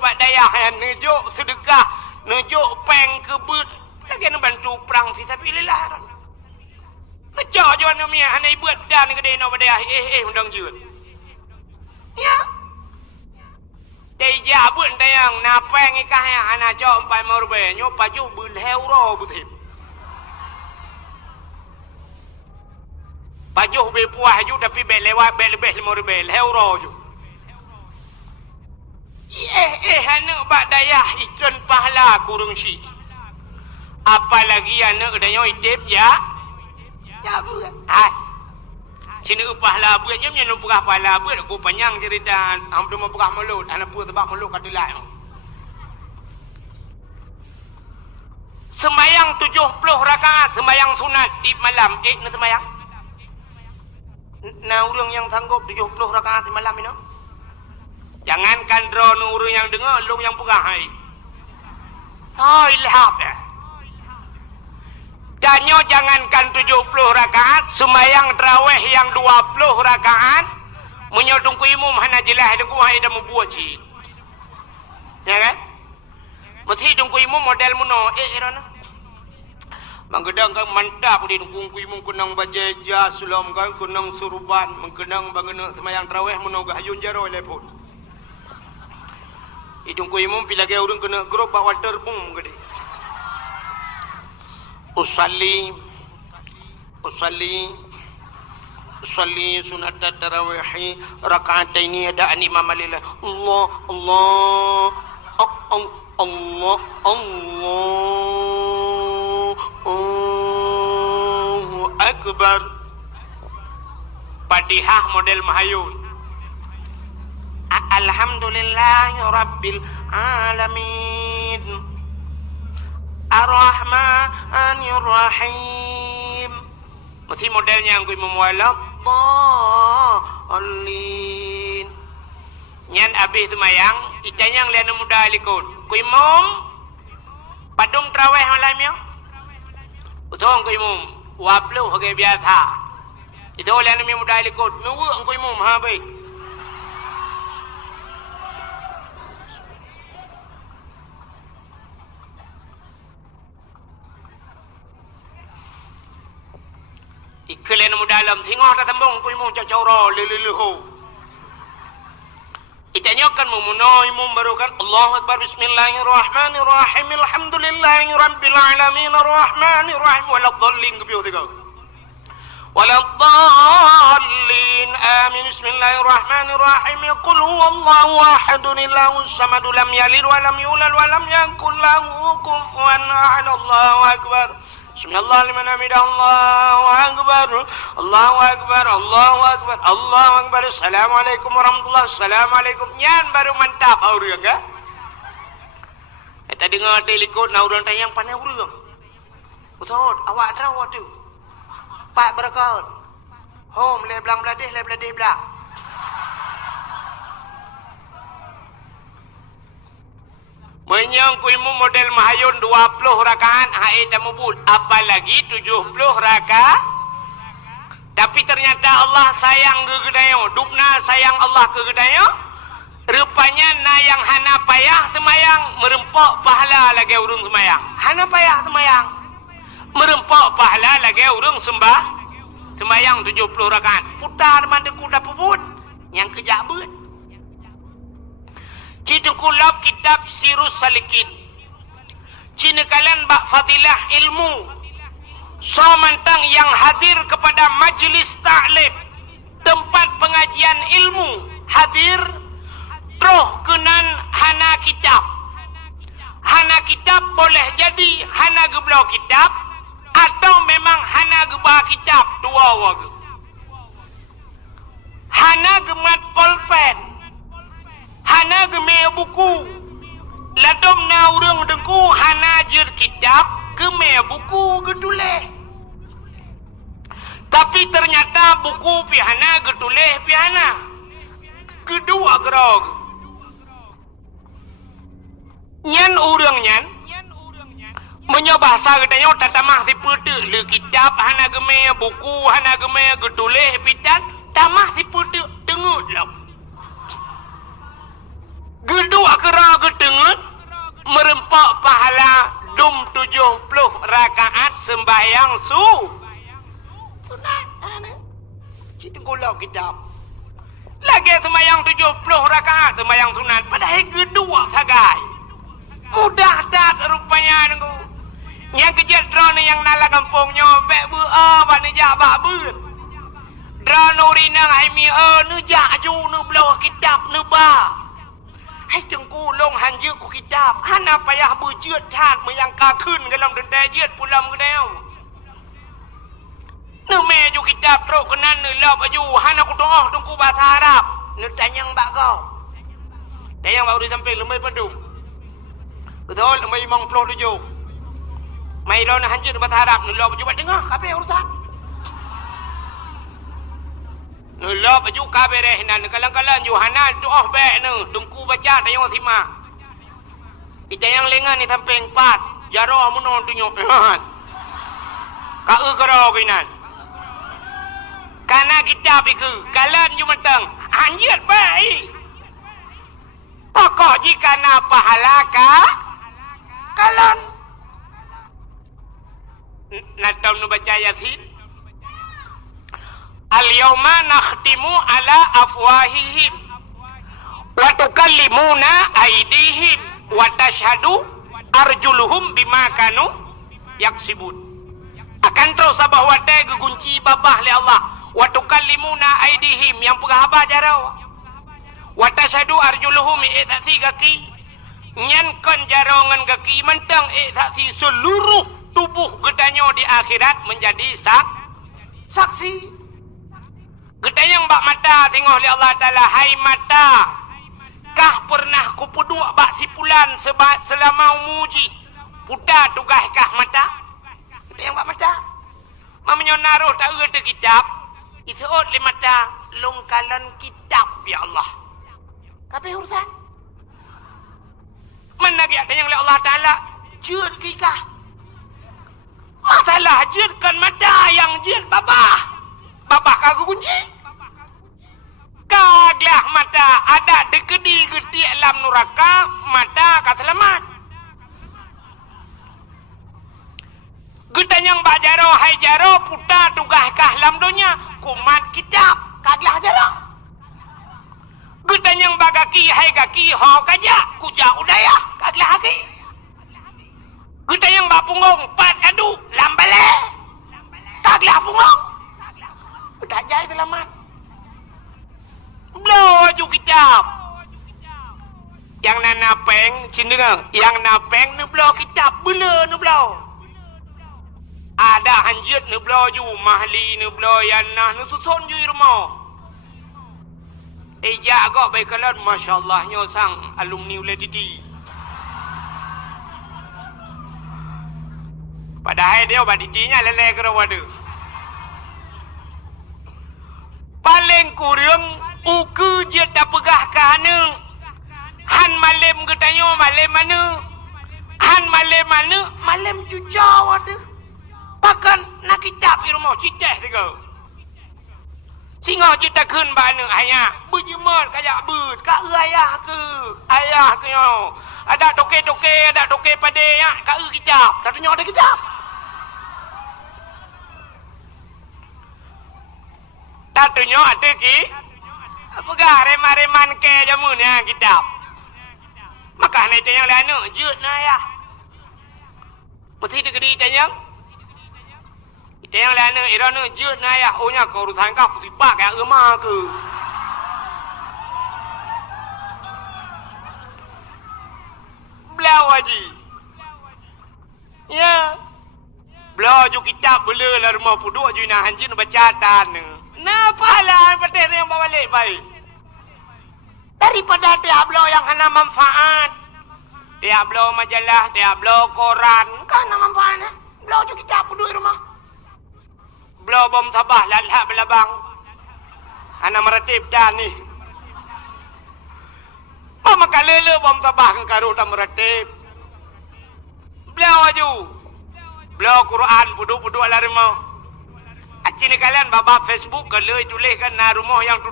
badayah nejuk sedekah nejuk peng ke but lagi nak bantu perang fi sabilillah. Nejuk jo anu mi hanai buat dan gede nak badayah undang jeut. Ya. Dia buat dayang napeng ikah yang anak jauh 4 rupiah nyo paju berhero betul. Paju berpuah ju tapi lewat lebih 5 rupiah hero ju. Anak bak dayah ikon pahala kurung si. Apalagi anak dayang itip ya. Ya buat. Sini pahala buat je menyen purah pahala buat aku panjang cerita hampir mau purah mulut anak pur tebak mulut kat dilai. Sembayang 70 rakaat sembayang sunat di malam nak sembayang. Nah urang yang sanggup 70 rakaat di malam ini. Jangankan drone urang yang dengar lu yang purah hai. Ilham ya. Danyo jangankan 70 rakaat, sembayang tarawih yang 20 rakaat, menyodong ku imum hana jelah dengku hai dah membuat ji. Ya kan? Mesti dengku imum model muno irana. Mangkedang kan mantap di dengku imum kunang bajeja sulam kan kunang suruban, mangkedang bangena sembayang tarawih muno gayun jaro lepot. Idungku imum pilage urang kena grup bawa terbung gede. Usalli sunat tarawih raka'ataini adaan imam lillah. Allah Allahu akbar. Fatihah model mahayun. Alhamdulillahi rabbil alamin. Ar-Rahmanir Rahim. Mesti modelnya yang kui memualaf Dhalin. Nyan habis semayang itanyang lian muda alikun. Kui mum padum tarawih malam yo. Utong kui mum waplu hage biasa. Itu lian muda alikun. Nunggu kui mum ha baik. Ikelen mu dalam tengok tak tembong ku imum cacau leleho. Itanya kan memunai imum barukan Allahu akbar bismillahirrahmanirrahim alhamdulillahi rabbil alamin arrahmanir rahim waladdallin kebiu tiga. Waladdallin amin bismillahirrahmanirrahim qul huwallahu ahadun illahus samad lam yalid wa lam yulad wa lam yakul lahu kufuwan ahad. Allahu akbar. Bismillah liman hamidah. Allahu akbar. Allahu akbar. Allahu akbar. Allahu akbar. Assalamualaikum warahmatullahi. Assalamualaikum. Nyan baru mantap urang ka. Eta dengar telikot na urang tayang panai urang. Betul, awak tahu tu. Pak berkat. Hom le belang beladih belang. Menyang kuimu model mahayun 20 rakaat hai dah mubul apalagi 70 rakaat. Tapi ternyata Allah sayang ke gedayo, dupna sayang Allah ke gedayo. Rupanya na yang hana payah semayang merempok pahala lagi urung semayang. Hana payah semayang merempok pahala lagi urung sembah semayang 70 rakaat. Putar mandi kuda puput yang kejabut. Kita kulab kitab Sirus Salikin. Cina kalian bak fadilah ilmu. So mantang yang hadir kepada majlis ta'lim, tempat pengajian ilmu, hadir roh kenan hana kitab. Hana kitab boleh jadi hana geblau kitab atau memang hana gebah kitab dua wagu. Hana gemat polpen, hana geme buku. Ladom na urang dengku hana jir kitab geme buku geduleh. Tapi ternyata buku pihana geduleh pihana. Kedua gerog. Nyan urang nyan menyoba bahasa katanya tatamah tiputu le kitab hana geme buku hana geme geduleh pitan tamah tiputu dengut lah. Kedua gerog dengut merempak pahala 70 rakaat sembahyang sunat. Kita gulau kitab. Lagi sembahyang 70 rakaat sembahyang sunat. Padahal kedua sagai. Mudah tak rupanya nunggu. Yang kejat drone yang nala kampungnya bek bak ni jak bak ber. Drone urinang ai mi nu jak ju nu belah kitab nu ba. Hai tengku long hanjir ku kitab. Hana payah berjeut that yang kakun dalam dendai jeut pulam kedau. Nu me ju kitab teruk kenan nu lop aju hana ku tengah tengku bahasa Arab. Nu tanyang bak kau. Tanyang bak uri sampai lemai pendum. Betul lemai 57. Mai lo na hanjir bahasa Arab nu lop aju bak tengah kape urusan. Nu lop aju kape reh nan kalang-kalang ju hana doah bek nu tengku baca tayang simak. Itayang lengan ni sampai 4. Jaro amun tunjuk. Ka karo kinan. Karena kitab itu kalan ju matang anjir baik. Pokok jika na pahala ka kalan. Natau nu baca Yasin. Al-yawma nakhtimu ala afwahihim wa tukallimuna aydihim wa tashhadu arjuluhum bima kanu yaksibun. Akan terus bahwa teh gegunci babah li Allah. Wa tukallimuna aydihim yang pegahaba jarau. Wa tashhadu arjuluhum i'tasi kaki. Nyan kon jarongan kaki mentang i'tasi seluruh tubuh gedanyo di akhirat menjadi saksi. Gedanyang bak mata tengok li Allah Ta'ala. Hai mata, kah pernah kupuduk bak sipulan selama umuji? Puda tugas kah mata? Gedanyang bak mata. Mamanya naruh tak ada kitab. Isuot li mata longkalan kitab ya Allah. Kape urusan? Mana dia yang li Allah Ta'ala? Jur kikah. Masalah jur kan mata yang jur babah. Babah kagak kunci. Kaglah mata ada dekedi geti alam neraka mata kaselamat. Getanyang bak jaro hai jaro puta tugas kah lam dunia kumat kitab kaglah jaro. Getanyang bak kaki hai kaki ho kaja kuja udaya kaglah kaki. Getanyang bak punggung pat kadu lam bale kaglah punggung. Tak jai selamat. Belah ju kitab. Yang nana peng, cindera. Yang napeng nu belah kitab. Bela nu belah. Ada hanjut nu belah ju. Mahli nu belah yanah nu susun ju rumah. Ejak agak baik kalan. Masya Allah nyosang alumni ulai titi. Padahal dia obat titinya lelai ke rawadu. Paling kurang uku je tak pegah kahana. Han malam getanyo malam mana? Han malam mana? Malam cucau ada. Bahkan nak kitab di rumah cicah juga. Singa je tak kun bana ayah. Berjemur kayak ber. Kak ayah ke? Ayah ke yo. Ada toke-toke, ada toke pada ya. Kak kitab. Tak tunjuk ada kitab. Satunya ada ki apakah reman-reman ke jamunya kitab. Maka ni tanyang lana jut na ya. Mesti digedi tanyang. Tanyang lana irana jut na ya. Ohnya kau urusan kau putih pak ya emah ke. belau haji. Ya. Belau ju kitab bela lah rumah puduk ju nak hanjin baca tan. Napa lah patih yang bawa balik baik. Daripada tiap belau yang hana manfaat. Tiap belau majalah, tiap belau koran. Kan hana manfaat. Belau ju kitab puduk rumah. Belau bom sabah lalak belabang. Hana meratib dan ni. Mama kalele bom sabah kan karu tak meratib. Belau aju. Belau Quran puduk-puduk lah rumah. Acini kalian baba Facebook kalau tulis kan na rumah yang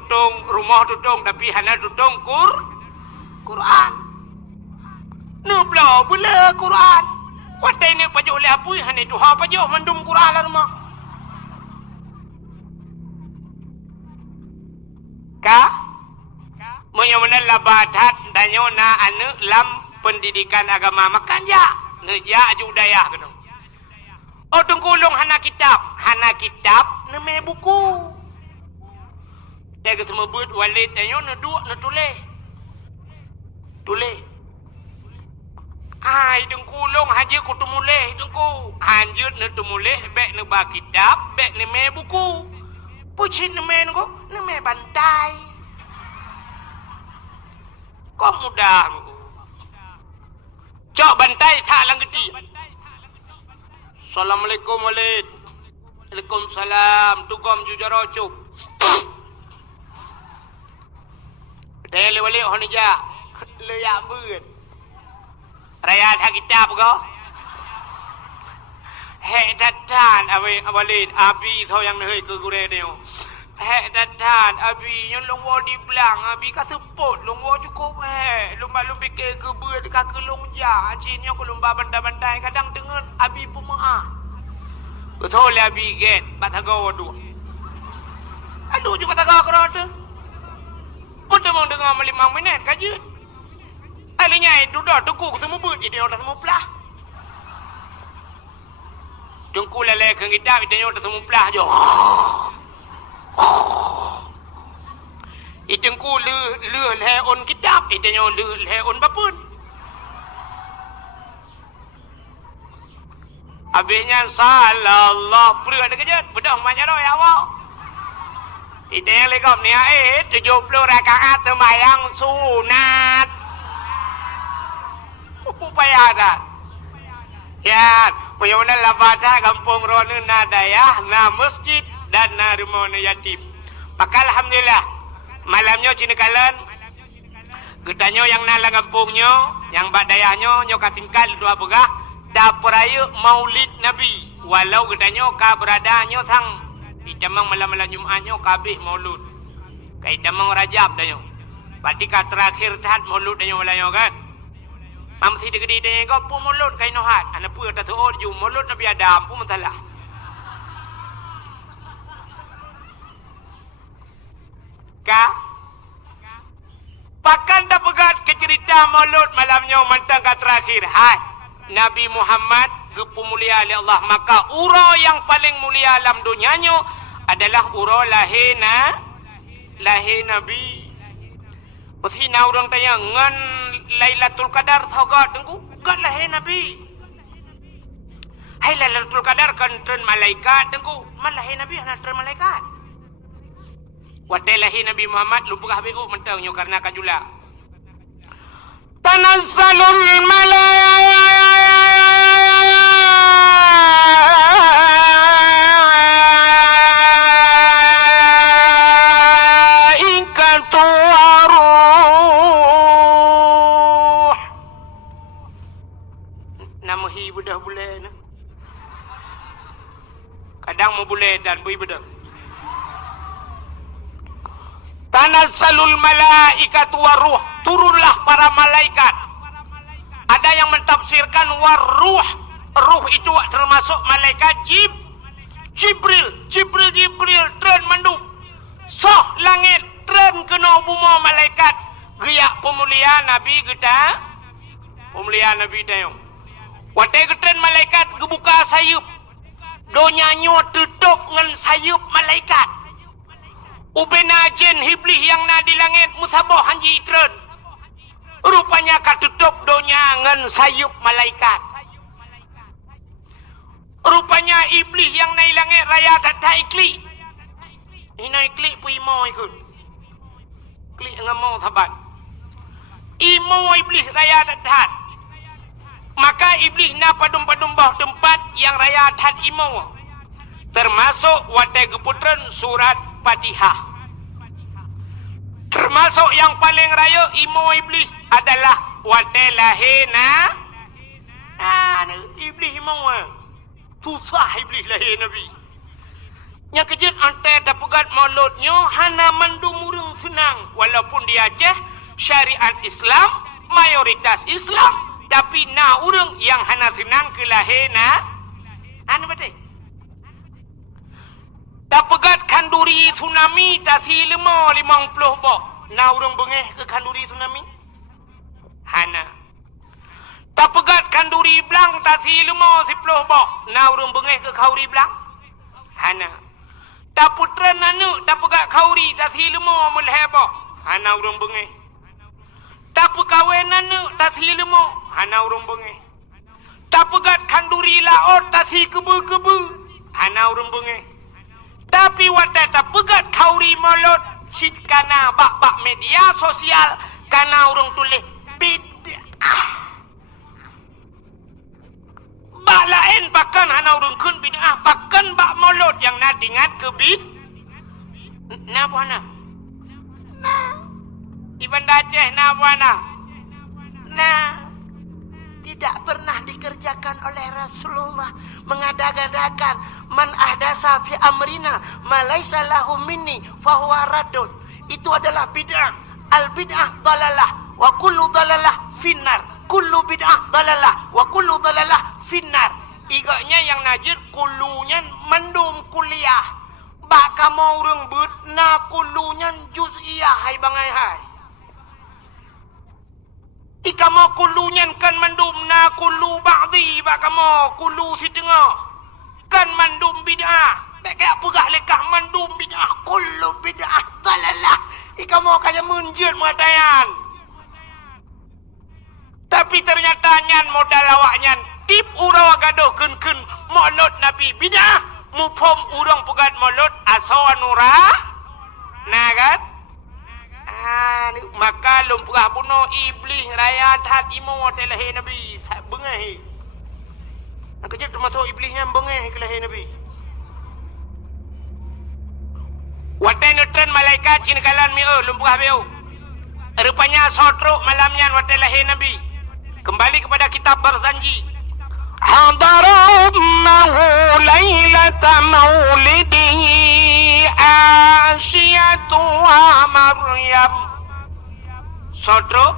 rumah tutung tapi hana tutung Quran. Nu belau bela Quran. Watai ni pajuk oleh apa hana tu ha pajuk mandum Quran lah rumah. Ka Moyo menela badat danyo na anu lam pendidikan agama makan ja. Neja judaya kena. Oh tungkulung hana kitab neme buku. Dia kata mebut walid danyo na duk na tulis. Ai tungkulung haji ku tumuleh tungku. Anjut na tumuleh bek na ba kitab bek neme buku. Pucin neme ko neme bantai. Kau mudah aku. Cok bantai tak lang gede. Assalamualaikum walid. Waalaikumsalam. Tugam jujaro cuk. Dele wali honija. Le ya beut. Raya tak kitab ko. He datan walid abi thau yang hei ke gure deu. Hei datan abi yang longwo di belang abi kata pot longwo cukup lumba fikir ke beut kaki longja cin yang lumba bandai-bandai kadang dengan abi pemaaf betul abi get batagaw aduh juga batagaw kerana betul mau dengar 5 minit kaji alinya itu dah tunggu ketemu beut jadi orang semua pelah tunggu lelai ke kita dia orang semua pelah je itengku le on kitab itenyo le on bapun abihnya sallallahu pura ada kejut bedah manyaro ya awak itenya lekop ni 70 rakaat sembahyang sunat upaya ada ya punya labada kampung ronu nadaya na masjid dan na rumah yatim. Maka alhamdulillah malamnya cina kalian getanyo yang nala kampungnya yang badayahnya nyo kasingkat dua pegah daperaya maulid nabi walau getanyo ka beradanya tang ijamang malam-malam Jumatnya kabih maulud kai jamang Rajab danyo berarti ka terakhir tahat maulud danyo walanyo kan mamsi digede danyo ko pu maulud kai nohat ana pu ta tuor ju maulud nabi Adam pu masalah pakan dah pegat ke cerita maulud malamnya mantang ke terakhir hai Nabi Muhammad gepu mulia oleh Allah maka ura yang paling mulia dalam dunianya adalah ura lahir Nabi Uthina orang tanya ngan Lailatul Qadar tahu gak tengku gak lahir Nabi hai Lailatul Qadar kan tren malaikat tengku malahir Nabi anak tren malaikat Watelahi Nabi Muhammad lupa habis mentangnya karena kajula. Tanazzalul malaikatu waruh. Nama hi budak boleh. Kadang mau boleh dan bui budak. Tanazzalul malaikatu waruh turunlah para malaikat. Ada yang mentafsirkan waruh ruh itu termasuk malaikat Jibril tren manduk soh langit tren kena buma malaikat geyak pemuliaan Nabi kita pemuliaan Nabi tayo watai tren malaikat kebuka sayup donyanyo tutup dengan sayup malaikat ubena jen hiblis yang na di langit musabah hanji itren Rupanya katutup donya ngan sayup malaikat. Rupanya iblis yang naik langit raya tak tahu klik. Ini klik pun imo ikut. Klik dengan mau sahabat. Imo iblis raya tak tahu. Maka iblis na padum-padum bawah tempat yang raya tak imo. Termasuk wadai keputran surat Fatihah. Termasuk yang paling raya imo iblis adalah wadai lahirna. Iblis imo susah iblis lahir Nabi. Yang kejut antai dapat mauludnya hana mandum urang senang. Walaupun dia Aceh syariat Islam, mayoritas Islam, tapi na urang yang hana senang ke lahir na. Anu betul. Dapat kanduri tsunami tasi 50 bok. Na urang bengeh ke kanduri tsunami? Hana. Dapat kanduri belang tasi 50 bok. Na urang bengeh ke kauri belang? Hana. Daputran anu dapat kauri tasi 50 bok. Hana urang bengeh. Dapat kawen anu tasi 50. Hana urang bengeh. Dapat kanduri laot tasi kebu-kebu. Hana urang bengeh. Tapi wadah dapat kauri molot sit kana bak-bak media sosial kana urang tulis bid'ah. Bak lain bahkan hana urang kun bid'ah, bahkan bak molot yang nak ingat ke bid. Na buana. Ibn Aceh na buana. Tidak pernah dikerjakan oleh Rasulullah mengadakan man ahdasa fi amrina ma laisa lahu minni fahuwa raddun. Itu adalah bid'ah. Al bid'ah dalalah wa kullu dalalah finnar. Kullu bid'ah dalalah wa kullu dalalah finnar. Igaknya yang najir kulunya mendum kuliah. Bak kamu urang beut na kulunya juz'iyah hai bangai hai. Ika mau kulunyan kan mandum na kulu ba'di bak kamu kulu si tengah kan mandum bid'ah tak kaya pegah lekah mandum bid'ah kulu bid'ah dalalah. Ika mau kaya munjut matayan tapi ternyata nyan modal awak nyan tip urawa gaduh kun maulud Nabi bid'ah mupom urang pegat maulud asawa nurah nah kan. Maka lumpurah bunuh iblis raya tak imo telahir Nabi tak bengah. Nak kejut termasuk iblis yang bengah ke lahir Nabi. Watai nutran malaikat cina kalan mi'u lumpurah bi'u. Rupanya sotruk malamnya watai lahir Nabi. Kembali kepada kitab berjanji. Hadaramahu laylata maulidihi Asyatu wa Maryam. Sodro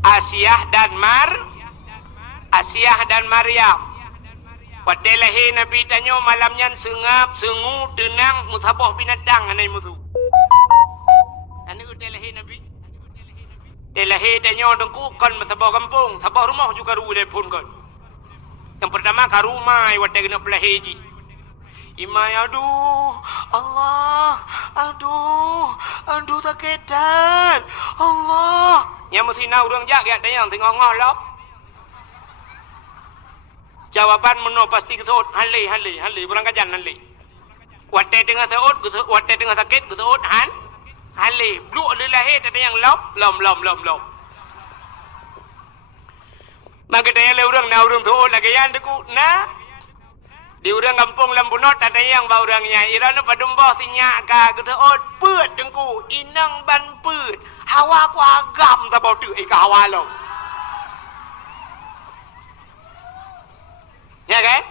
Asyah dan Maryam. Pada lahir Nabi tanya malamnya sengap, sengu, tenang, musabah binatang anai musuh. Anu pada lahir Nabi. Lahir tanya dengku kan musabah kampung, sabah rumah juga ru telefon kan. Yang pertama ke rumah wadai kena pelahir ji. Imai aduh Allah, aduh takitan Allah. Yang mesti nak urang jak kat tayang tengah ngolok. Jawaban meno pasti ketut hali burang kajan hali. Wadai tengah teut, wadai tengah sakit ketut hali. Bluk lahir tayang lom. Maka tanya le urang na urang teut lagi yan deku na. Di urang kampung Lambunot ada yang bau urangnya irana padumbah sinyak ka keteut peut dengku inang ban peut hawa ku agam ta bau tu ka hawa lo. Ya kan?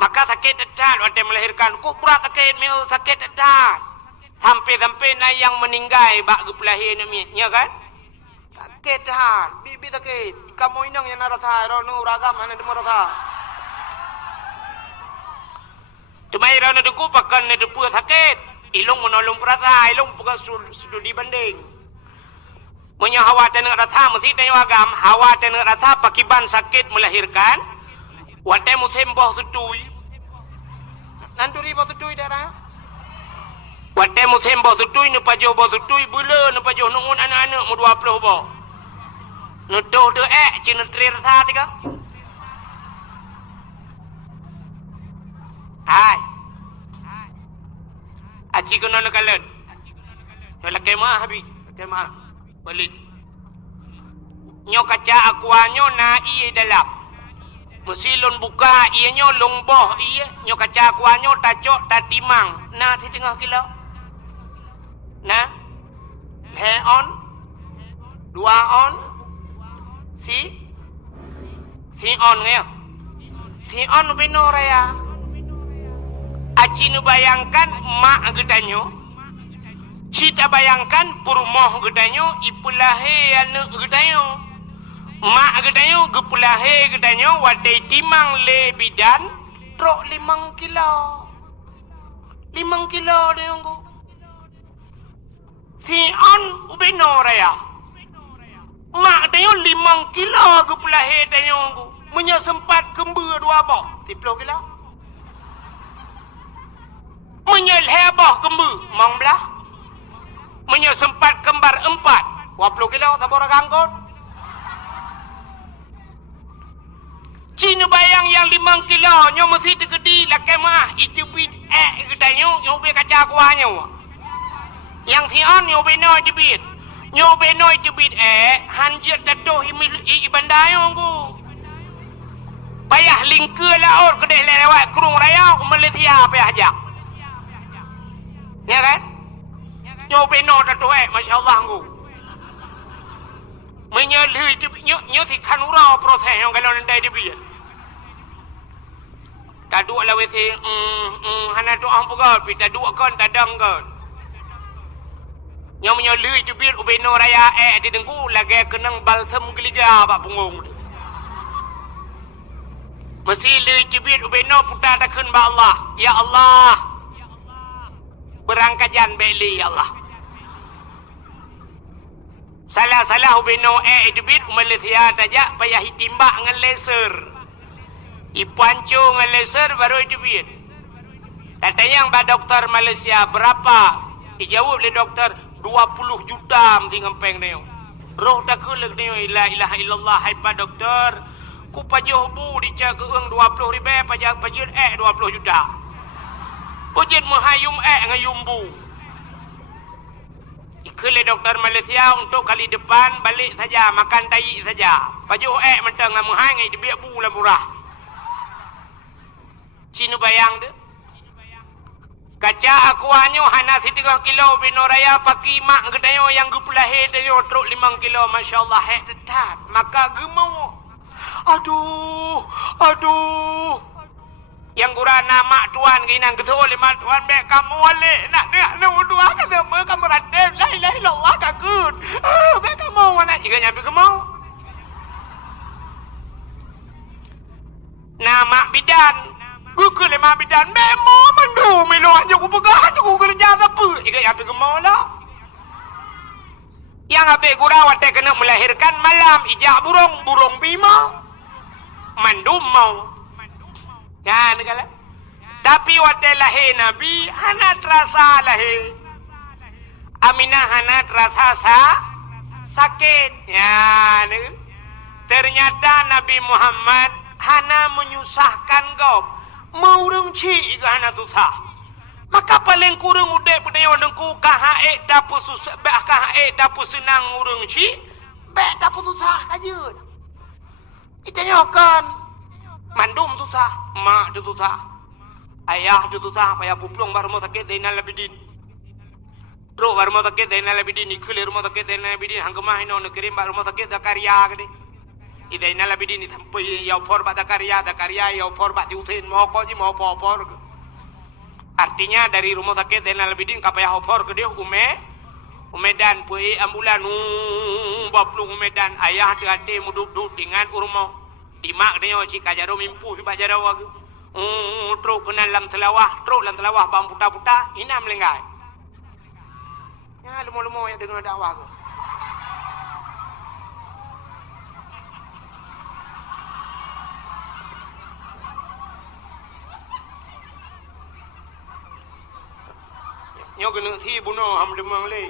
Maka sakit dekat waktu melahirkan ku pura sakit meu sakit dekat. Sampai na yang meninggal bak pelahir ni ya kan? Sakit dekat, bibi sakit. Kamu inang yang narasa ro nu uragam hana demo rasa. Cuma irana deku pakan ne depu sakit. Ilung menolong perasa, ilung bukan studi banding. Punya hawa dan rasa mesti tanya agam, hawa dan rasa pakiban sakit melahirkan. Wadai musim boh tutui. Nanturi boh tutui darah. Wadai mu sembah tutui nu pajoh bo tutui bula nu pajoh nungun anak-anak mu 20 bo. Nu doh de cina trir sa tika. Hai. Aci kena nak kalen. Nak kemah habis. Kemah. Balik. Nyo kaca akuanyo na iye dalam. Musilon buka iye nyo longboh iye. Nyo kaca akuanyo tacok tatimang. Na di tengah kilo. Na. He on. 2 on. Si on ya. Si on beno raya. Aci nu bayangkan mak gedanyo. Cita bayangkan purmoh gedanyo ipulahe anak gedanyo. Mak gedanyo gepulahe gedanyo wadai timang le bidan trok 5 kilo. 5 kilo dia nggo. Si on ubeno raya. Mak gedanyo 5 kilo gepulahe gedanyo nggo. Munya sempat kember 2 boh 10 kilo. Menyel hebah kembu mong belah. Menyel sempat kembar 4 20 kilo tabora gangkot. Cina bayang yang 5 kilo nyo mesti tegedi lakai mah itu bid gedanyo nyo be kaca kuanyo. Yang sion nyo be no jebit. Nyo be no jebit hanjir tatoh ibandayo nggo. Payah lingke lah or kedai lewat kurung raya Malaysia payah ajak. Ya kan? Nyobe no tatu masya-Allah nggu. Menyelui nyo si kanura proses yang kalau ndai dibiar. Tadu ala wesi hana tu ampuga pi tadu kan tadang kan. Nyo menyelui dibiar ubeno raya di dengku lagi kenang balsam geliga pak punggung. Mesti lui dibiar ubeno putar takun ba Allah. Ya Allah. Berangkajan beli ya Allah. Salah ubeno edbit Malaysia tajak payah hitimbak dengan laser. Ipancu dengan laser baru edbit. Katanya yang ba doktor Malaysia berapa? Dijawab oleh doktor 20 juta mesti ngempeng dia. Roh tak kulek dia la ilaha illallah hai pa doktor. Ku pajoh bu dijaga uang 20 ribu pajak 20 juta. Pujit menghayum ngayumbu. Ikut doktor Malaysia untuk kali depan balik saja makan tai saja. Pajuh mentang menghai ngai dibiak bu lah murah. Cina bayang de. Kaca akuanyo hana 3 kilo bino raya paki mak gedayo yang gupulahe dayo truk 5 kilo masya-Allah tetat. Maka gemau. Aduh. Yang gurana mak tuan ginang ketul mak tuan mek kamu wale nak nu dua kata me kamu radem la ilaha illallah kakut mek kamu mana juga nyampe kamu nama bidan gugu le mak bidan memo mendu melo aja ku pegah ku kerja apa juga nyampe kamu lah yang abe gura wate kena melahirkan malam ijak burung bima mandum mau. Kan kala. Tapi wate lahir Nabi hana terasa lahir. Aminah hana terasa sakit. Ya ni. Ternyata Nabi Muhammad hana menyusahkan kau. Maurung ci juga hana susah. Maka paling kurang udah budaya dengku kahae dapu susah kahae dapu senang urung ci. Bek dapu susah kajut. Kita nyokan. Mandum susah, mak tu susah, ayah tu susah, payah puplong baru mau sakit dengan labidin. Terus baru mau sakit dengan labidin, ikulir mau sakit dengan labidin, hanggemah ino nekirim baru mau sakit dakarya gede. Ida dengan labidin sampai yau for bat dakarya yau for bat diutin mau kau ji mau por. Artinya dari rumah sakit dengan labidin kapayah for gede umedan pui ambulan baplung umedan ayah terate muduk dengan urmo. Dimak dia cik kajaro mimpu di bajaro wagu. Truk kena lam telawah bam puta-puta ina melenggai. Ya lumo-lumo yang dengar dakwah tu. Nyo kena thi bunuh ham demang le.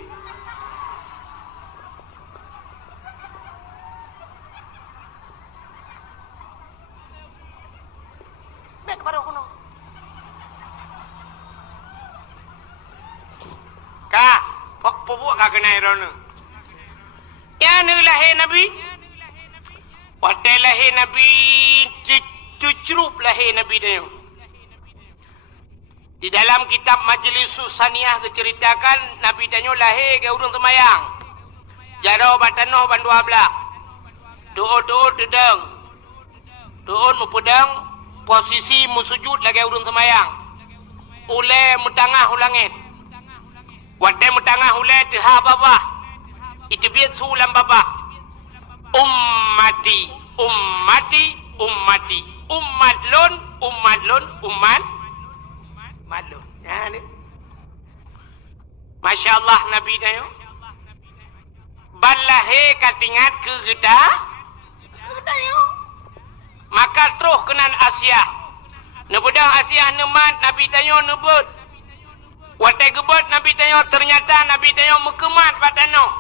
Baik kepada kuno. Kak, pok kak kena iron. Ya ni lahir Nabi. Waktu lahir Nabi, cucurup lahir Nabi dia. Di dalam kitab Majlisus Saniyah diceritakan Nabi Danyo lahir ke urung temayang. Jaro batanoh ban 12. Doa dedeng. Doa mupedang posisi musujud lagi urung temayang. Ule mutangah ulangit. Wate mutangah ule teha baba. Itu biar sulam baba. Ummati. Ummat lon. Malu. Ya ni. Masya Allah Nabi Dayo. Balahe katingat ke geda. Dayo. Maka terus kenan Asia. Nebudang Asia nemat Nabi Dayo nebut. Watai gebut Nabi Dayo ternyata Nabi Dayo mekemat patano.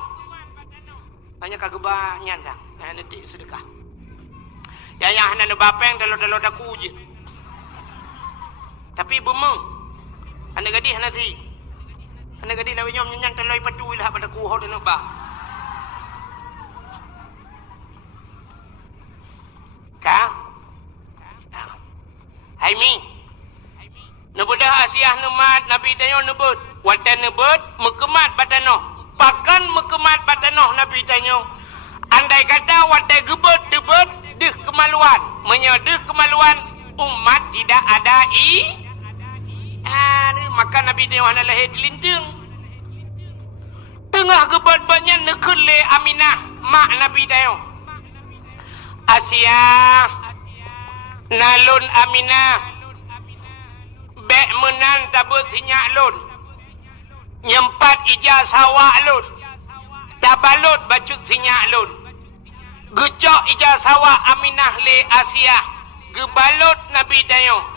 Banyak kagebah nyandang. Ya nanti sedekah. Yang hana nebapeng dalo daku je. Tapi bemeng. Anak gadis nanti. Anak gadis nak nyom nyanyan teloi padu lah pada kuho dan ba. Ka? Hai mi. Nebudah Asia nemat Nabi Dayo nebut. Watan nebut mekemat batano. Pakan mekemat batano Nabi Dayo. Andai kata watai gebut debut deh kemaluan. Menyedeh kemaluan umat tidak ada maka Nabi Dayo hana lahir dilindung. Tengah gebat-batnya nekele Aminah mak Nabi Dayo. Asia nalun Aminah bek menan tabut sinyak lun. Nyempat ija sawak lun. Tabalut bacut sinyak lun. Gecok ija sawak Aminah le Asia. Gebalut Nabi Dayo.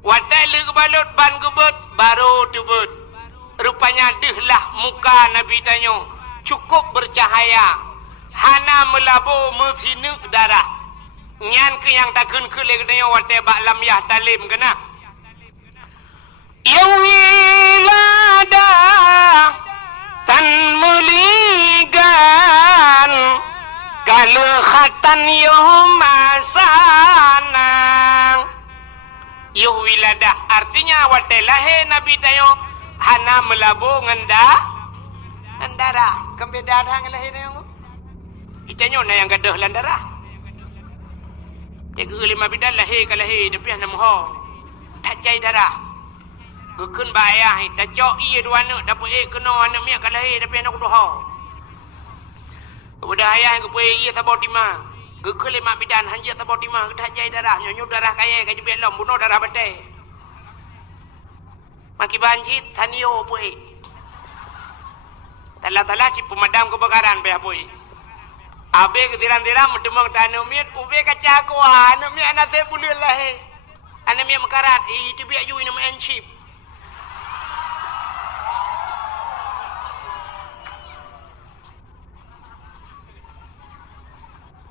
Watai le gebalut ban gebut baru debut. Rupanya dehlah muka Nabi Dayo cukup bercahaya. Hana melabo mesinuk darah. Nyan ke yang takun ke le Dayo watai bak lam yah talim kena. Yawilada tan muligan kalau khatan yumasanang. Yuh wiladah artinya watai lahir Nabi Dayo hana melabu ngendara kembe darah lahir Dayo itanyo na yang gadah landara tiga lima bidan lahir ke lahir tapi hana moho tak cai darah gekun bayah tak cok iya dua anak dapat kena anak miak ke lahir tapi anak doha kemudian ayah yang kepuai iya tabau timah gekul lima bidan hanjir tabau timah tak cai darah nyonyo darah kaya kaji belom bunuh darah batai maki banjit tanio puai tala ci pemadam kebakaran pe puai abe kediran-diran medemang tanam miat ube kaca ko anak miat anak saya bulil lah anak miat mekarat itu biak you nama enship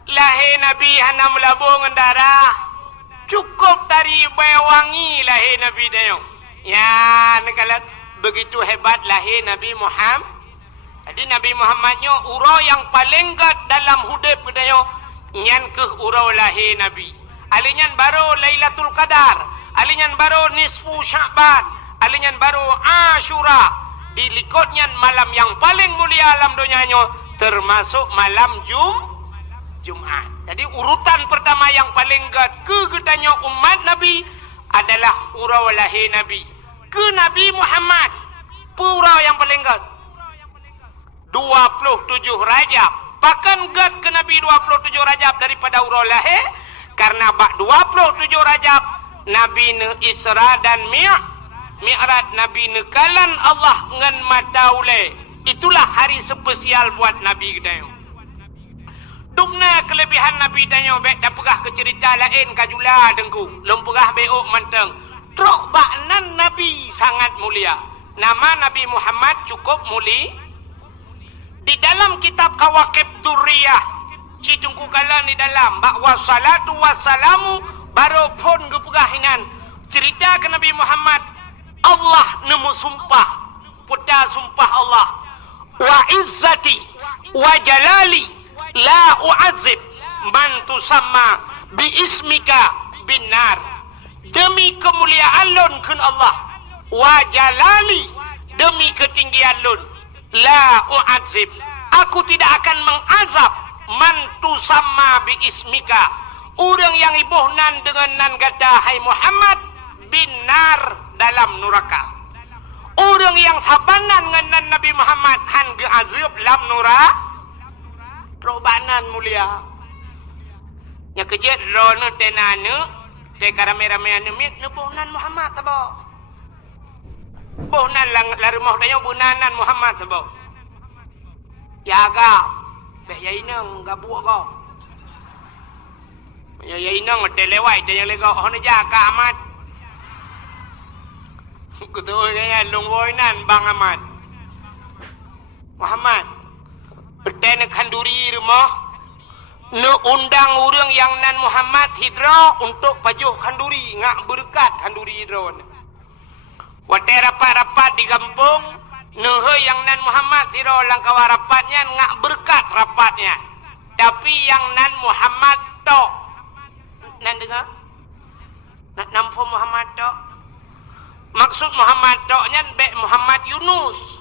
lahir Nabi hana melabung darah cukup dari wangi lahir Nabi Dayo. Ya, kalau begitu hebat lahir Nabi Muhammad. Jadi Nabi Muhammadnya urau yang paling gat dalam hidup Dayo. Nyan ke urau lahir Nabi. Alinyan baru Lailatul Qadar, alinyan baru nisfu Sya'ban, alinyan baru Ashura. Di likutnya malam yang paling mulia alam dunianya termasuk malam Jumat. Jadi urutan pertama yang paling gat kegetanya umat Nabi adalah urau lahir Nabi. Ke Nabi Muhammad purau yang paling gat 27 Rajab. Bahkan gat ke Nabi 27 Rajab daripada urau lahir. Karena bak 27 Rajab Nabi ne Isra dan Mi'raj Nabi ne kalan Allah ngan mataule. Itulah hari spesial buat Nabi Dayo. Dumna kelebihan Nabi Dayo bek dah pegah ke cerita lain kajula dengku. Lom pegah beok manteng. Trok baknan Nabi sangat mulia. nama Nabi Muhammad cukup muli. Di dalam kitab Kawakib Durriyah, cidungku kala di dalam bahwa salatu wassalamu baru pun kepegahinan cerita ke Nabi Muhammad. Allah nemu sumpah, putar sumpah Allah. Wa izzati wa jalali la u'adzib man tusamma bi ismika binar. Demi kemuliaan lun kun Allah, wa jalali, demi ketinggian lun, la u'adzib, aku tidak akan mengazab man tusamma bi ismika, orang yang ibuhnan dengan nan gada hai Muhammad binar, dalam neraka. Orang yang sabanan dengan Nabi Muhammad han geazab dalam neraka. Robanan mulia. Nya kejet rono tenane te karame-rame anu mit nubuhnan Muhammad tabo. Bohnan lang larumah dayo bunanan Muhammad tabo. Jaga be yai nang gabuak ko. Yai nang te lewai te yang lego hono jaga amat. Kutu kaya lungwoi nan bang amat. Muhammad beten kanduri rumah. Nu undang orang yang nan Muhammad hidro untuk pajuh kanduri, ngak berkat kanduri hidro. Wate rapat-rapat di kampung, nuhe yang nan Muhammad hidro langkawa rapatnya ngak berkat rapatnya. Tapi yang nan Muhammad tok, nan dengar? Nak nampu Muhammad tok. Maksud Muhammad toknya be Muhammad Yunus,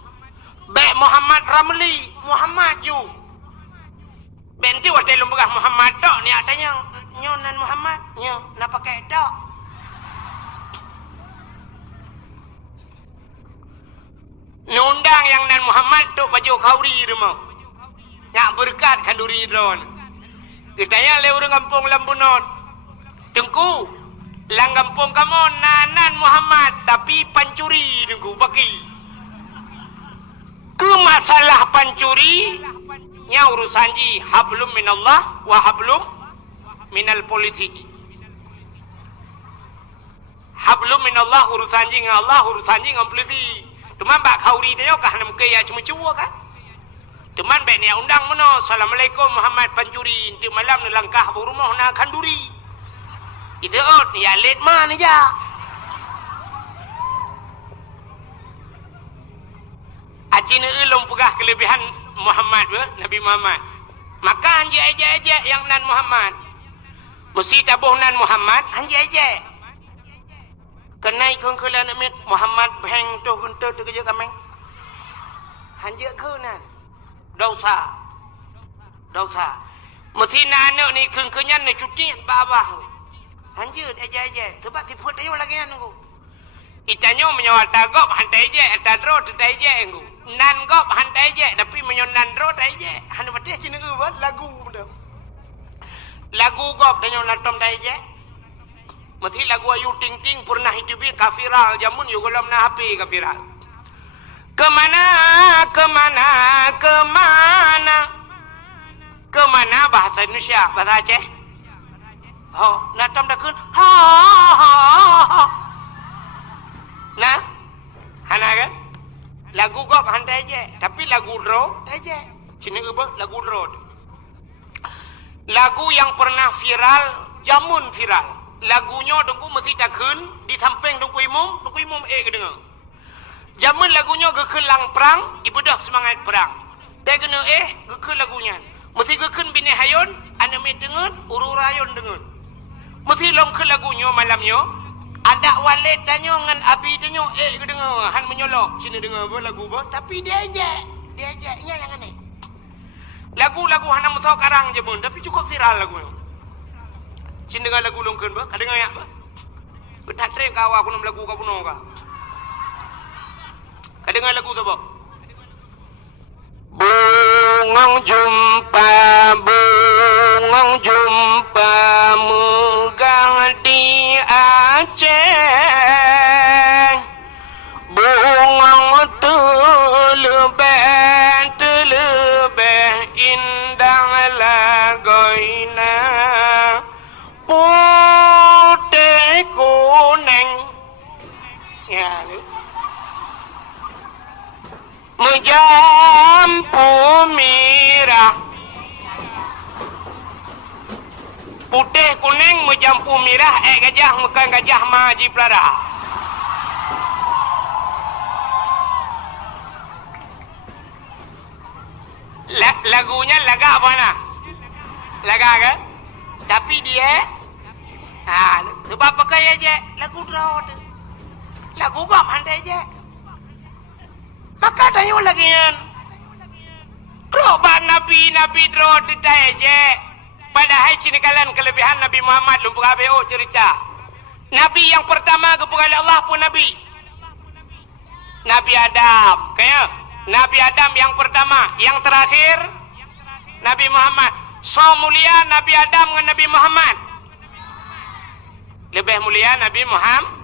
be Muhammad Ramli, Muhammad Ju. Benti wate lumbagah Muhammad tok ni adanya nyonan Muhammad nyo na pakai tok. Nundang yang nan Muhammad tok baju kauri rumah. Nyak berkat kanduri drone. Kitanya le urang kampung Lambunon. Tengku lang kampung kamu nanan Muhammad tapi pancuri tengku bagi. Ke masalah pancuri nya urusan ji hablum minallah wa hablum minal politik. Hablum minallah urusan ji dengan Allah, urusan ji dengan politik. Teman bak kauri dia kah nam ke ya cuma-cuma kan? Teman bak ni undang meno Assalamualaikum Muhammad pancuri inti malam ni langkah rumah na kanduri. Itu ot ya let man aja. Acina ulung pegah kelebihan Muhammad Nabi Muhammad. Maka hanji aja yang nan Muhammad. Mesti tabuh nan Muhammad hanji aja. Kenai kong kala nak Muhammad beng tu guntur tu kerja kami. Hanji ke nan. Dosa. Mesti nan anak ni kengkenyan ni cuti babah. Hanji aja. Sebab tiput ayo lagi anu. Itanyo menyawa tagop hantai je, atadro tetai je enggu. Nan gop hantai je, tapi menyonan dro tai je. Han betih cina buat lagu betul. Lagu gop tanyo natom tai je. Mesti lagu ayu ting ting pernah hidupi kafiral jamun yo golam na HP kafiral. Kemana bahasa Indonesia, bahasa Aceh. Ho, natom dah kun. Ha. Nah, hana kan? Lagu gop hantai je, tapi lagu dro tai je. Cina ubah lagu dro. Lagu yang pernah viral, jamun viral. Lagunya dengku mesti takun di samping dengku imum ke dengar. Jamun lagunya gekun lang perang, ibu dah semangat perang. Dia kena gekun lagunya. Mesti gekun bini hayun, anak me dengar, ururayun dengar. Mesti long ke lagunya malamnya. Ada walid tanya dengan abi tanya ke dengar han menyolok sini dengar lagu bah tapi dia aja nya yang aneh. Lagu-lagu hana musa karang je pun tapi cukup viral lagu. Sini dengar lagu longkeun bah dengar ya bah. Betat trek kawa aku nam lagu ka puno ka. Dengar lagu tu bah. Bungang jumpa megah di Aceh. Bungang telebeh indah lagoina. Putih kuning. Ya, Menjampu merah putih kuning menjampu merah gajah makan gajah maji pelara. Lagunya laga apa nak? Laga ke? Tapi dia sebab pakai aja lagu draw tu. Lagu gam handai aja. Maka tanya lagi kan. Roba Nabi draw tu aja. Padahal cinikalan kelebihan Nabi Muhammad lumpur ABO cerita. Nabi yang pertama kepada Allah pun Nabi. Nabi Adam. Kaya Nabi Adam yang pertama, yang terakhir Nabi Muhammad. So mulia Nabi Adam dengan Nabi Muhammad. Lebih mulia Nabi Muhammad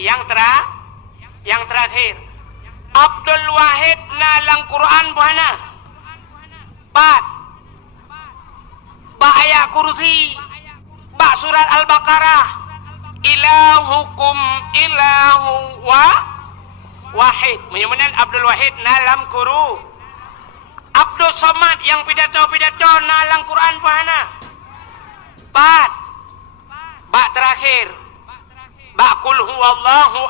yang terakhir. Abdul Wahid nalang Quran buhana. Ba ayat kursi. Ba surat Al-Baqarah. Ilahukum ilahu wahid. Menyebutkan Abdul Wahid nalam Qur'an. Abdul Somad yang pidato nalang Quran pahana. Ba terakhir. Ba qul huwallahu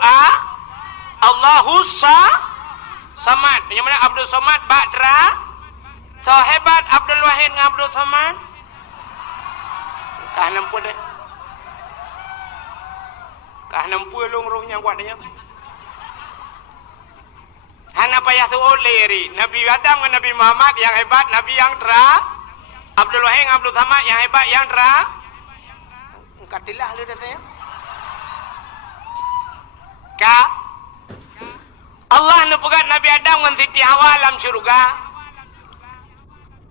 Allahu Samad. Menyebutkan Abdul Somad ba so hebat Abdul Wahid dengan Abdul Somad. Kah nampu deh. Kah nampu long rohnya kuatnya. Hana payah suul leri. Nabi Adam dengan Nabi Muhammad yang hebat, Nabi yang Abdul Wahid dengan Abdul Samad yang hebat, yang katilah lu datanya. Allah nepegat Nabi Adam dengan Siti Hawa dalam syurga.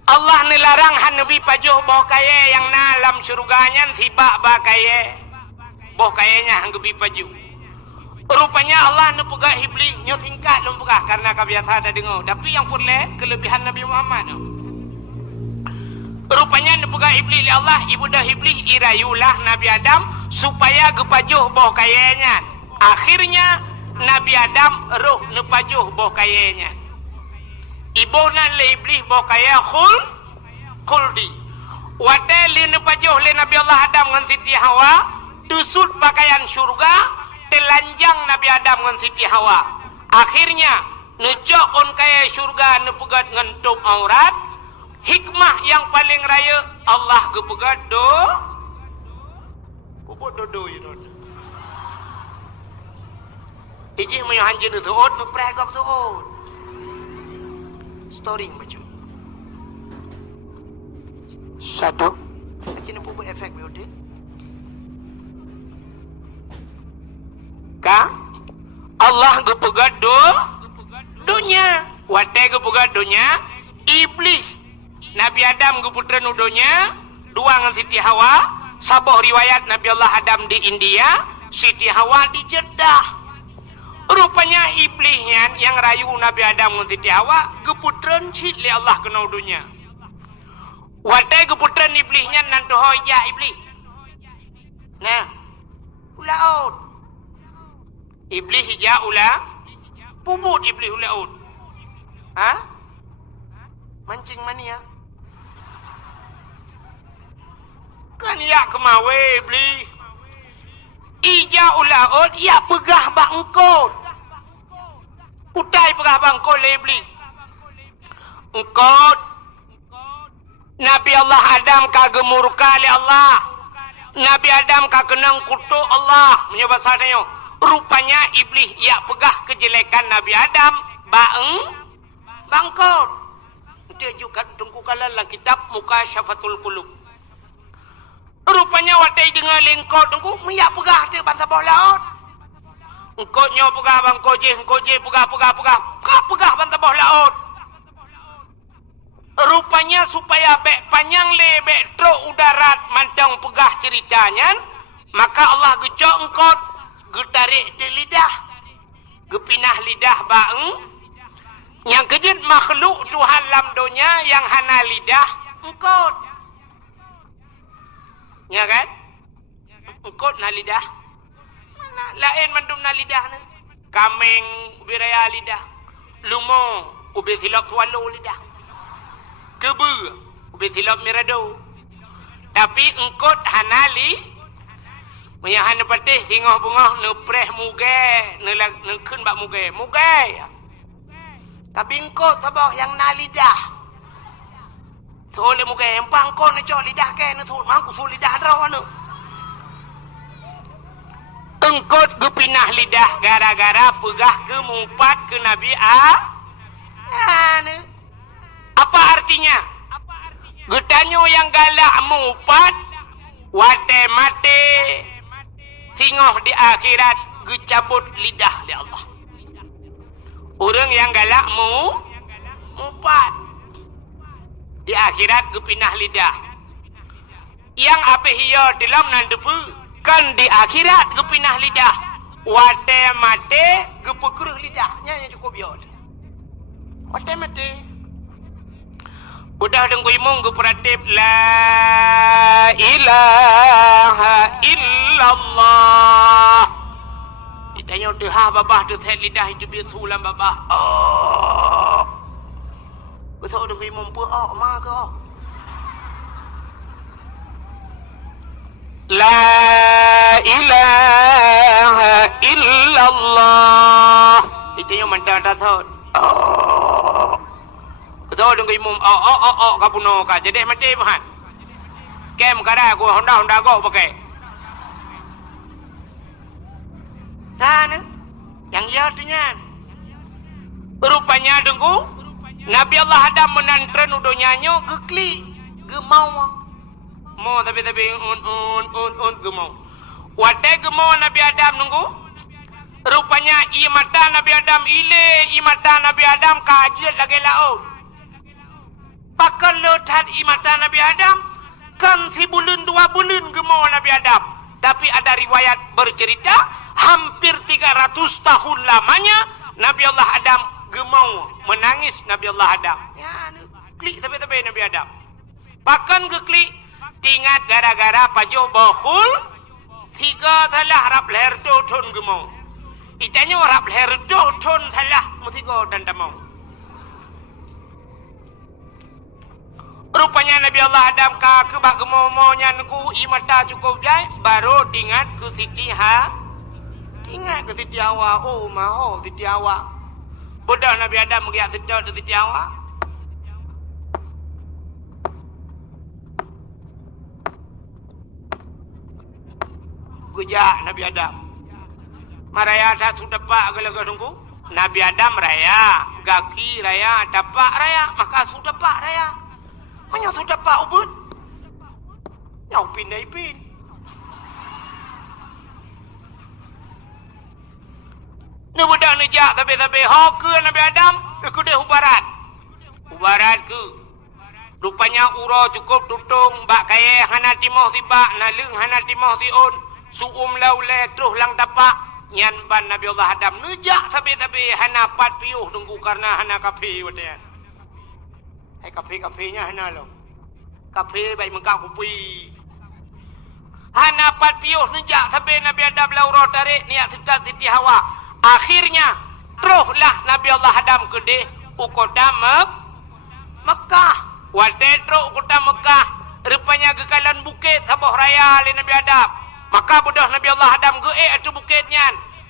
Allah nelarang Nabi pajuh boh kaya yang dalam syurganya sibak ba kaya. Boh kayanya hang gebi pajuh. Rupanya Allah nepegak Iblis nyo singkat lom pegah karena kebiasaan dah dengar. Tapi yang purle kelebihan Nabi Muhammad tu. Rupanya nepegak Iblis li Allah ibu dah Iblis irayulah Nabi Adam supaya gepajuh boh kayanya. Akhirnya Nabi Adam roh nepajuh boh kayanya. Ibu nan le Iblis boh kaya khuldi. Wadai li nepajuh le Nabi Allah Adam dengan Siti Hawa tusut pakaian syurga. Telanjang Nabi Adam dengan Siti Hawa. Akhirnya necok on kaya syurga nepegat dengan tup aurat. Hikmah yang paling raya Allah gepegat Bubut do you know. Iji mayo hanjin tu ot mepregap tu ot. Story macam. Satu. Macam ni bubut efek biodin. Allah gepegat dunia. Watai gepegat dunia. Iblis Nabi Adam geputra nudonya. Dua dengan Siti Hawa. Sabah riwayat Nabi Allah Adam di India, Siti Hawa di Jeddah. Rupanya iblisnya yang rayu Nabi Adam dengan Siti Hawa geputran cik li Allah kena dunia. Watai geputran iblisnya nanti hoja iblis. Nah, ulaut. Iblis hijau ulah pubut iblis ulaut. Mancing mania. Kan ya kemawe iblis. Ija ulaut ya pegah bangkot. Putai pegah bangkot le iblis. Engkot Nabi Allah Adam kagak murka li Allah. Nabi Adam kagak kenang kutuk Allah. Menyebab sadanya. Rupanya iblis ia pegah kejelekan Nabi Adam bangkot. Dia juga tunggu dalam kitab Mukasyafatul Qulub. Rupanya watai dengar lengkot tunggu miak pegah dia bangsa bawah laut. Engkau nyo pegah bangkot je pegah pegah bangsa bawah laut. Rupanya supaya bek panjang le bek truk udarat mantang pegah ceritanya, maka Allah gejok engkau getarik di lidah, gepinah lidah baeng, yang kejut makhluk Tuhan lam dunia yang hana lidah engkot, ya kan? Engkot na lidah, mana lain mandum na lidah ni, kameng biraya lidah, lumo Ubi silap swallow lidah. Kebu. Ubi silap mirado. Tapi engkot hanali. Menyahan nepatih singoh bungah nepreh muge. Nekun bak muge. Muge. Tapi engkot sabah yang na lidah. Soalnya muge yang pangkon ni cok lidah ke. Nusut mangku su lidah draw anu. Engkot gepinah lidah gara-gara pegah ke mumpat ke Nabi Apa artinya? Getanyo yang galak mumpat wate mate singoh di akhirat gecabut lidah li Allah. Orang yang galak mumpat di akhirat gepinah lidah. Yang apa hiyo dalam nandepu kan di akhirat gepinah lidah. Wate mate gepekeruh lidahnya yang cukup biar. Wate mate. Udah dengku imung geperatip la ilaha illallah. Ditanya dehah babah tu set lidah itu biar sulam babah. Oh. Betul dengku imung pun mak ke. La ilaha illallah. Itu yang mentah datang. Oh. Betul dengan imam. Kapuno ka. Jadi mati bahan. Kem kada aku Honda go pakai. Sana. Yang ya artinya. Rupanya dengku. Nabi Allah Adam menantren udonyanyo gekli. Gemau. Mau tapi gemau. Wadai gemau Nabi Adam nunggu. Rupanya mata Nabi Adam mata Nabi Adam kajiat lagi laut. Pakan letat mata Nabi Adam kan 1 bulan 2 bulan gemau Nabi Adam. Tapi ada riwayat bercerita hampir 300 tahun lamanya Nabi Allah Adam gemau menangis Nabi Allah Adam. Ya, klik tapi Nabi Adam. Pakan ke klik tingat gara-gara pajo bahul 3 salah rap leher ton gemau. Itanya rap leher ton salah musigo dan damau. Rupanya Nabi Allah Adam ka kebak gemau-maunya nuku imata cukup jai baru tingat ke Siti Tingat ke Siti Hawa. Oh maho Siti Hawa. Bodoh Nabi Adam mengiak sedot ke Siti Hawa. Gujak Nabi Adam. Maraya tak sudah pak gelaga tunggu. Nabi Adam raya, gaki raya, dapak raya, maka sudah pak raya. Manya sudah pak ubud. Nyau pindah ipin. Ni budak nejak tapi hok ke Nabi Adam, ke dia hubarat. Hubarat ke. Rupanya uro cukup tutung bak kaya hana timoh si bak, nalung hana timoh si on. Suum laulai terus lang tapak nyan ban Nabi Allah Adam nejak tapi hana pat piuh tunggu karena hana kafe wadian. Hai kafe-kafenya hana lo. Kafe baik mengkak kupi. Hana pat piuh nejak tapi Nabi Adam lauro tarik niat Siti Hawa. Akhirnya teruslah Nabi Allah Adam ke deh ukodam Mekah. Wadai terus ukodam Mekah. Rupanya kekalan bukit sabuh raya oleh Nabi Adam. Maka budak Nabi Allah Adam ge atu bukitnya.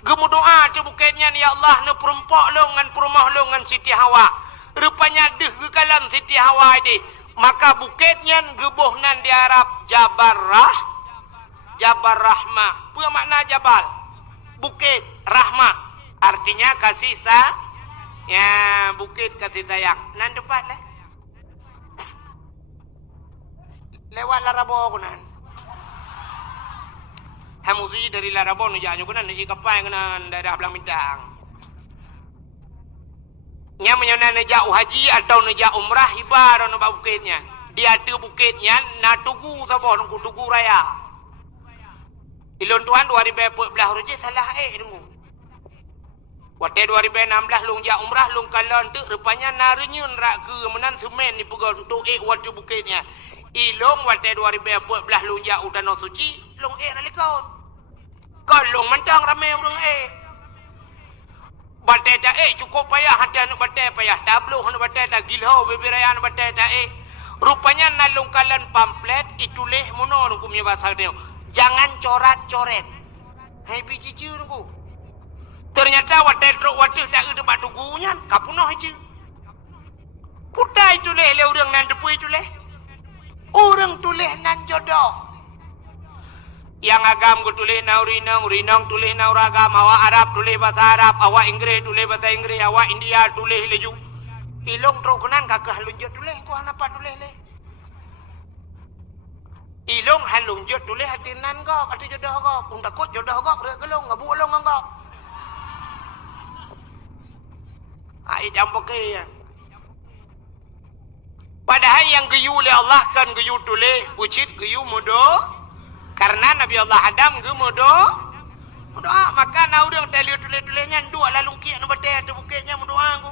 Gemu doa atu bukitnya ya Allah ne perumpok lo ngan perumah lo ngan Siti Hawa. Rupanya deh gekalan Siti Hawa ini. Maka bukitnya gebuhnan di Arab Jabal Rahmah. Apa makna Jabal? Bukit Rahmah. Artinya kasih ya bukit kasih sayang. Nan depan lah. Lewat Larabo kunan. Hamusi dari Larabon nujanya kunan di kapal kunan daerah Belang Bintang. Nya menyana neja haji atau neja umrah hibar ono bukitnya. Dia tu bukitnya na tugu sabon ku tugu raya. Ilon tuan 2014 ruji salah demu. Wate 2016 lung ja umrah lung kalon tu rupanya narunyun rak ke menan semen ni pugon tu watu bukitnya. Ilong wate 2014 lung ja udano suci long ralikot. Kalau mentang ramai orang Batai tak cukup payah hati anu batai payah. Tabluh anu batai tak gilhau bebiraya anu batai tak rupanya nalung kalan pamflet ituleh muno nungku punya bahasa dia. Jangan corat-coret. Hai biji ciu nungku. Ternyata watai truk watai tak ada batu gunyan. Kapunoh je. Putai tuleh le urang nan depui tuleh. Urang tuleh nan jodoh. Yang agam ku tulis na urinang, urinang tulis na uragam, awak Arab tulis bahasa Arab, awak Inggeris tulis bahasa Inggeris, awak India tulis leju. Ilong trokunan kakak halunjut tulis, ku apa tulis le? Ilong halunjut tulis hati nan kau, hati jodoh kau, pun takut jodoh kau, kerja gelong, ngabu ulong kau. Ai jambo ke ya. Padahal yang geyu oleh Allah kan geyu tulis, bucit geyu mudo. Karena Nabi Allah Adam gemudo doa maka na urang tali tulis-tulisnya dua lalung kiak nu batai tu bukitnya mendoa aku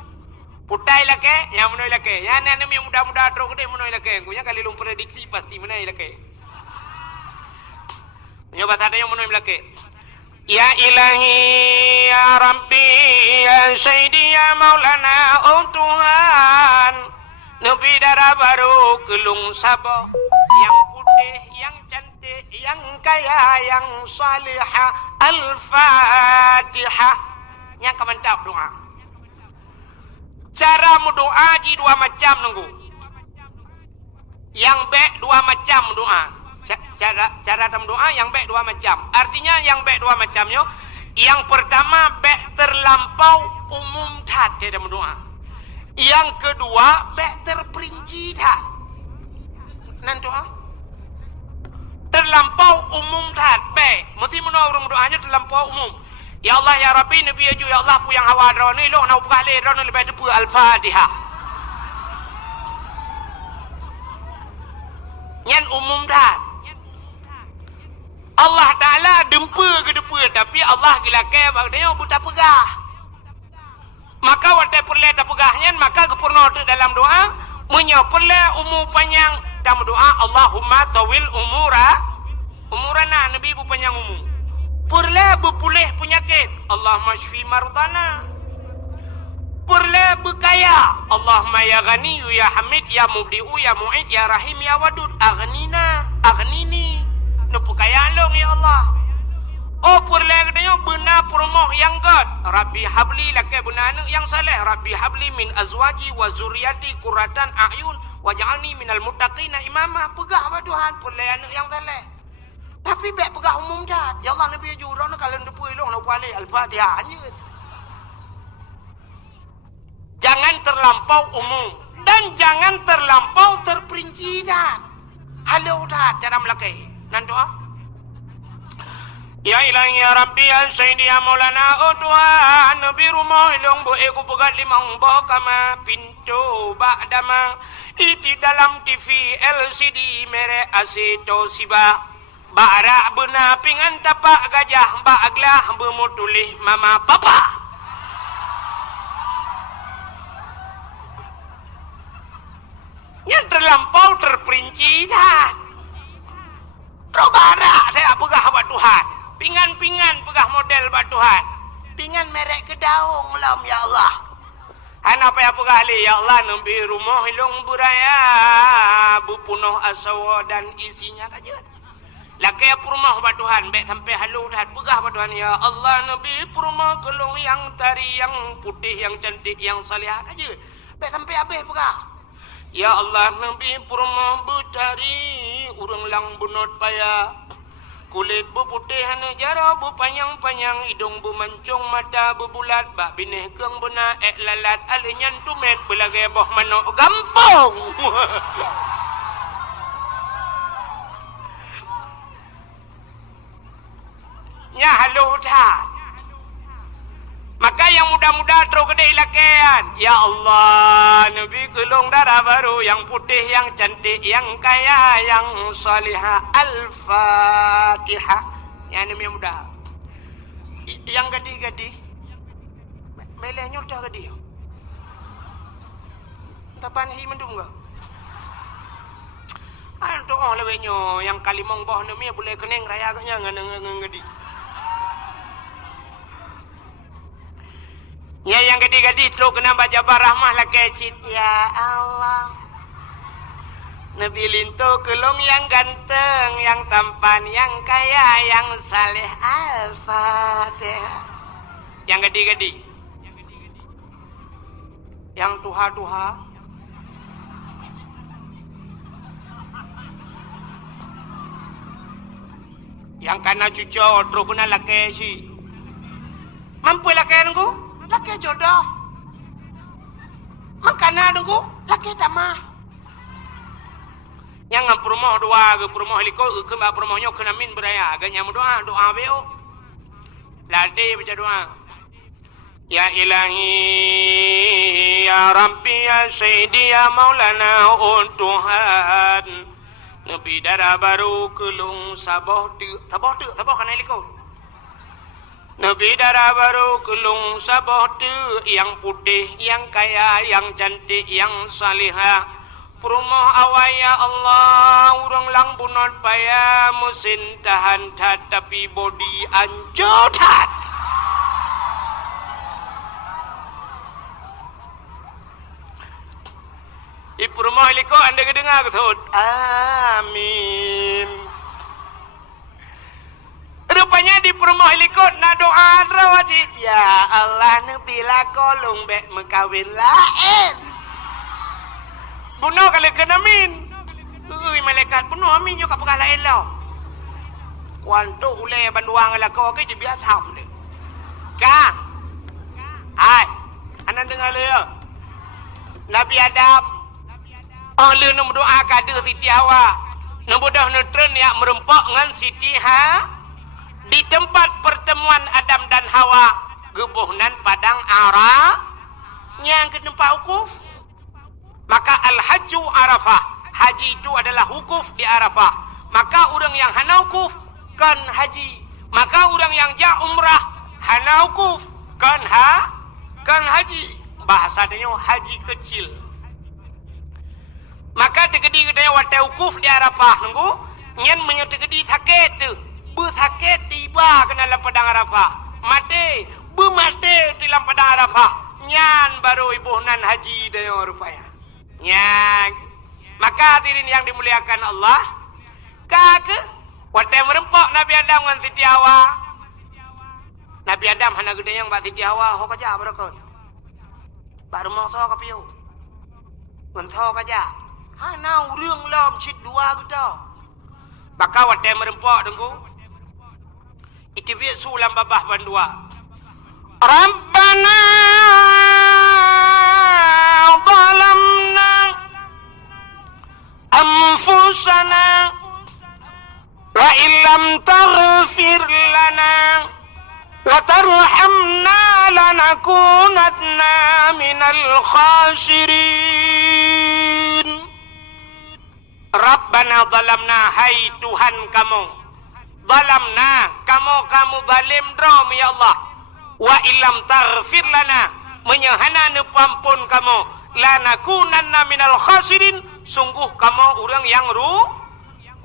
putai lake yang menoi lake ya nan mi muda-muda tro gede menoi lake aku nya kali lung prediksi pasti menoi lake nyoba tadi yang menoi lake ya ilahi ya rabbi ya sayyidi ya maulana oh Tuhan nabi darah baru kelung sabo yang putih yang cantik yang kaya yang salihah al-fatihah yang mantap doa cara doa ji dua macam nunggu yang baik dua macam doa cara doa yang baik dua macam artinya yang baik dua macamnya yang pertama baik terlampau umum tat dalam doa yang kedua baik terperinci tat nan doa terlampau umum tat baik mesti menurut doanya terlampau umum ya Allah ya Rabbi nabi aju ya Allah pu yang hawa drone lo nau pukale drone lebih depu al-fatihah nyan umum tat Allah Ta'ala dempa ke depa tapi Allah gila ke bagdanya buta pegah maka watai perle tak pegahnya maka gepurno dalam doa menyoperle umur panjang dalam doa Allahumma tawil umurana nabi bu panjang umur perle berpulih penyakit Allahumma shfi mardana perle berkaya Allahumma ya ghani ya hamid ya mubdi'u ya mu'id ya rahim ya wadud aghnini nupu kaya long ya Allah oh perle katanya benar perumoh yang god Rabbi habli laka benar yang saleh Rabbi habli min azwaji wa zuriyati qurratan a'yun waj'alni minal muttaqina imama pegah ba Tuhan perle anak yang saleh tapi baik pegah umum dah ya Allah nabi jurang kalau depu ilong nak puale al-fatihah hanya jangan terlampau umum dan jangan terlampau terperinci dah halau dah cara melakai nan doa ya ilahi ya rabbi ya sayyidi ya maulana oh Tuhan nabi rumah ilong bo ego pegat limang bo kama pintu ba'dama iti dalam TV LCD mere asito siba bara bena pingan tapak gajah baglah bermutulih mama papa yang terlampau terperinci dah robara saya pegah buat Tuhan pingan-pingan pegah model buat Tuhan pingan merek kedaung lam ya Allah apa ya pegah li ya Allah nabi rumah hilung buraya bupunuh asawa dan isinya kaja laki rumah buat Tuhan baik sampai halu dah pegah buat Tuhan ya Allah nabi rumah kelung yang tari yang putih yang cantik yang salih kaja baik sampai habis pegah ya Allah nabi rumah bertari urang lang bunot paya kulit berputih hana jara berpanjang-panjang hidung bermancung mata berbulat bak binih keung bena lalat alinyan tumet belagai boh manok gampang nya halo dah maka yang muda-muda terus gede lakian ya Allah nabi kelung darah baru yang putih yang cantik yang kaya yang salihah al-fatihah yang ini muda yang gadi-gadi melehnya udah gadi tapan hi mendung enggak anto oh lewenyo yang kalimong boh nemi boleh keneng raya agaknya ngadi Ya yang gede-gede tu kena baca barahmah lah kecil. Ya Allah. Nabi Linto kelong yang ganteng, yang tampan, yang kaya, yang saleh. Al-Fatihah. Yang gede-gede. Yang tuha-tuha. Yang kana cucu terus kena laki si. Mampu laki nunggu? Laki jodoh. Makana nunggu? Laki tamah. Yang ngam perumoh doa ke perumoh liko ke mbak perumohnya kena min beraya. Agaknya doa beo. Lade baca doa. Ya ilahi ya Rabbi ya Sayyidi ya Maulana Tuhan. Nabi darah baru kelung saboh kana liko. Nabi darah baru kelung saboh yang putih, yang kaya, yang cantik, yang salihah. Perumoh awaya Allah urang lang bunot paya musin tahan tapi body anjotat. Ibu rumah liko anda kedengar betul. Amin. Rupanya di rumah liko na doa wajib. Ya Allah nebila kolong bek mekawin lain. Bunuh kali kena min. Malaikat bunuh amin juga bukan lain lo. Wantu ulai banduang lah kau ke biar tham deh. Kang. Hai. Anak dengar le. Nabi Adam Allah nak berdoa kepada Siti Hawa. Nak bodoh neutron yang merempak dengan Siti Ha. Di tempat pertemuan Adam dan Hawa. Gebuhnan padang Arah. Yang ke tempat wukuf. Maka Al-Hajju Arafah. Haji itu adalah wukuf di Arafah. Maka orang yang hana wukuf kan haji. Maka orang yang ja umrah hana wukuf kan haji. Bahasanya haji kecil. Maka tegedi kita watai wukuf di Arafah nunggu nyen menyetegedi sakit tu sakit tiba ke dalam padang Arafah mati di dalam padang Arafah nyan baru ibuhnan haji dayo rupanya nyan. Maka hadirin yang dimuliakan Allah kake watai merempok Nabi Adam dengan Siti Hawa. Nabi Adam hana gede yang bak Siti Hawa ho kaja berakon baru mau tho kapiu mentho kaja hana urang lam cit dua gitu. Baka watai merempok dengku. Itu biar sulam babah bandua. Rabbana zalamna anfusana wa illam taghfir lana wa tarhamna lanakunanna minal khasirin. Rabbana zalamna, hai Tuhan kamu. Zalamna, kamu zalim drom ya Allah. Wa illam taghfir lana, menyahana nepampun kamu. Lanakunanna minal khasirin, sungguh kamu orang yang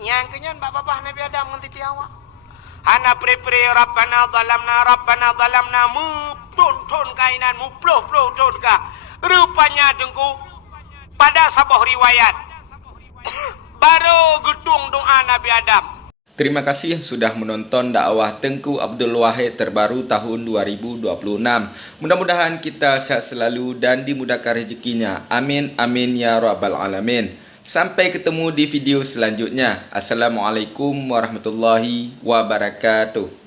yang kenyan bapak Nabi Adam dengan Siti Hawa. Hana pre-pre Rabbana zalamna mu ton kainan mu ploh ton ka. Rupanya dengku pada sabah riwayat baru gedung doa Nabi Adam. Terima kasih sudah menonton dakwah Tengku Abdul Wahid terbaru tahun 2026. Mudah-mudahan kita sehat selalu dan dimudahkan rezekinya. Amin amin ya rabbal alamin. Sampai ketemu di video selanjutnya. Assalamualaikum warahmatullahi wabarakatuh.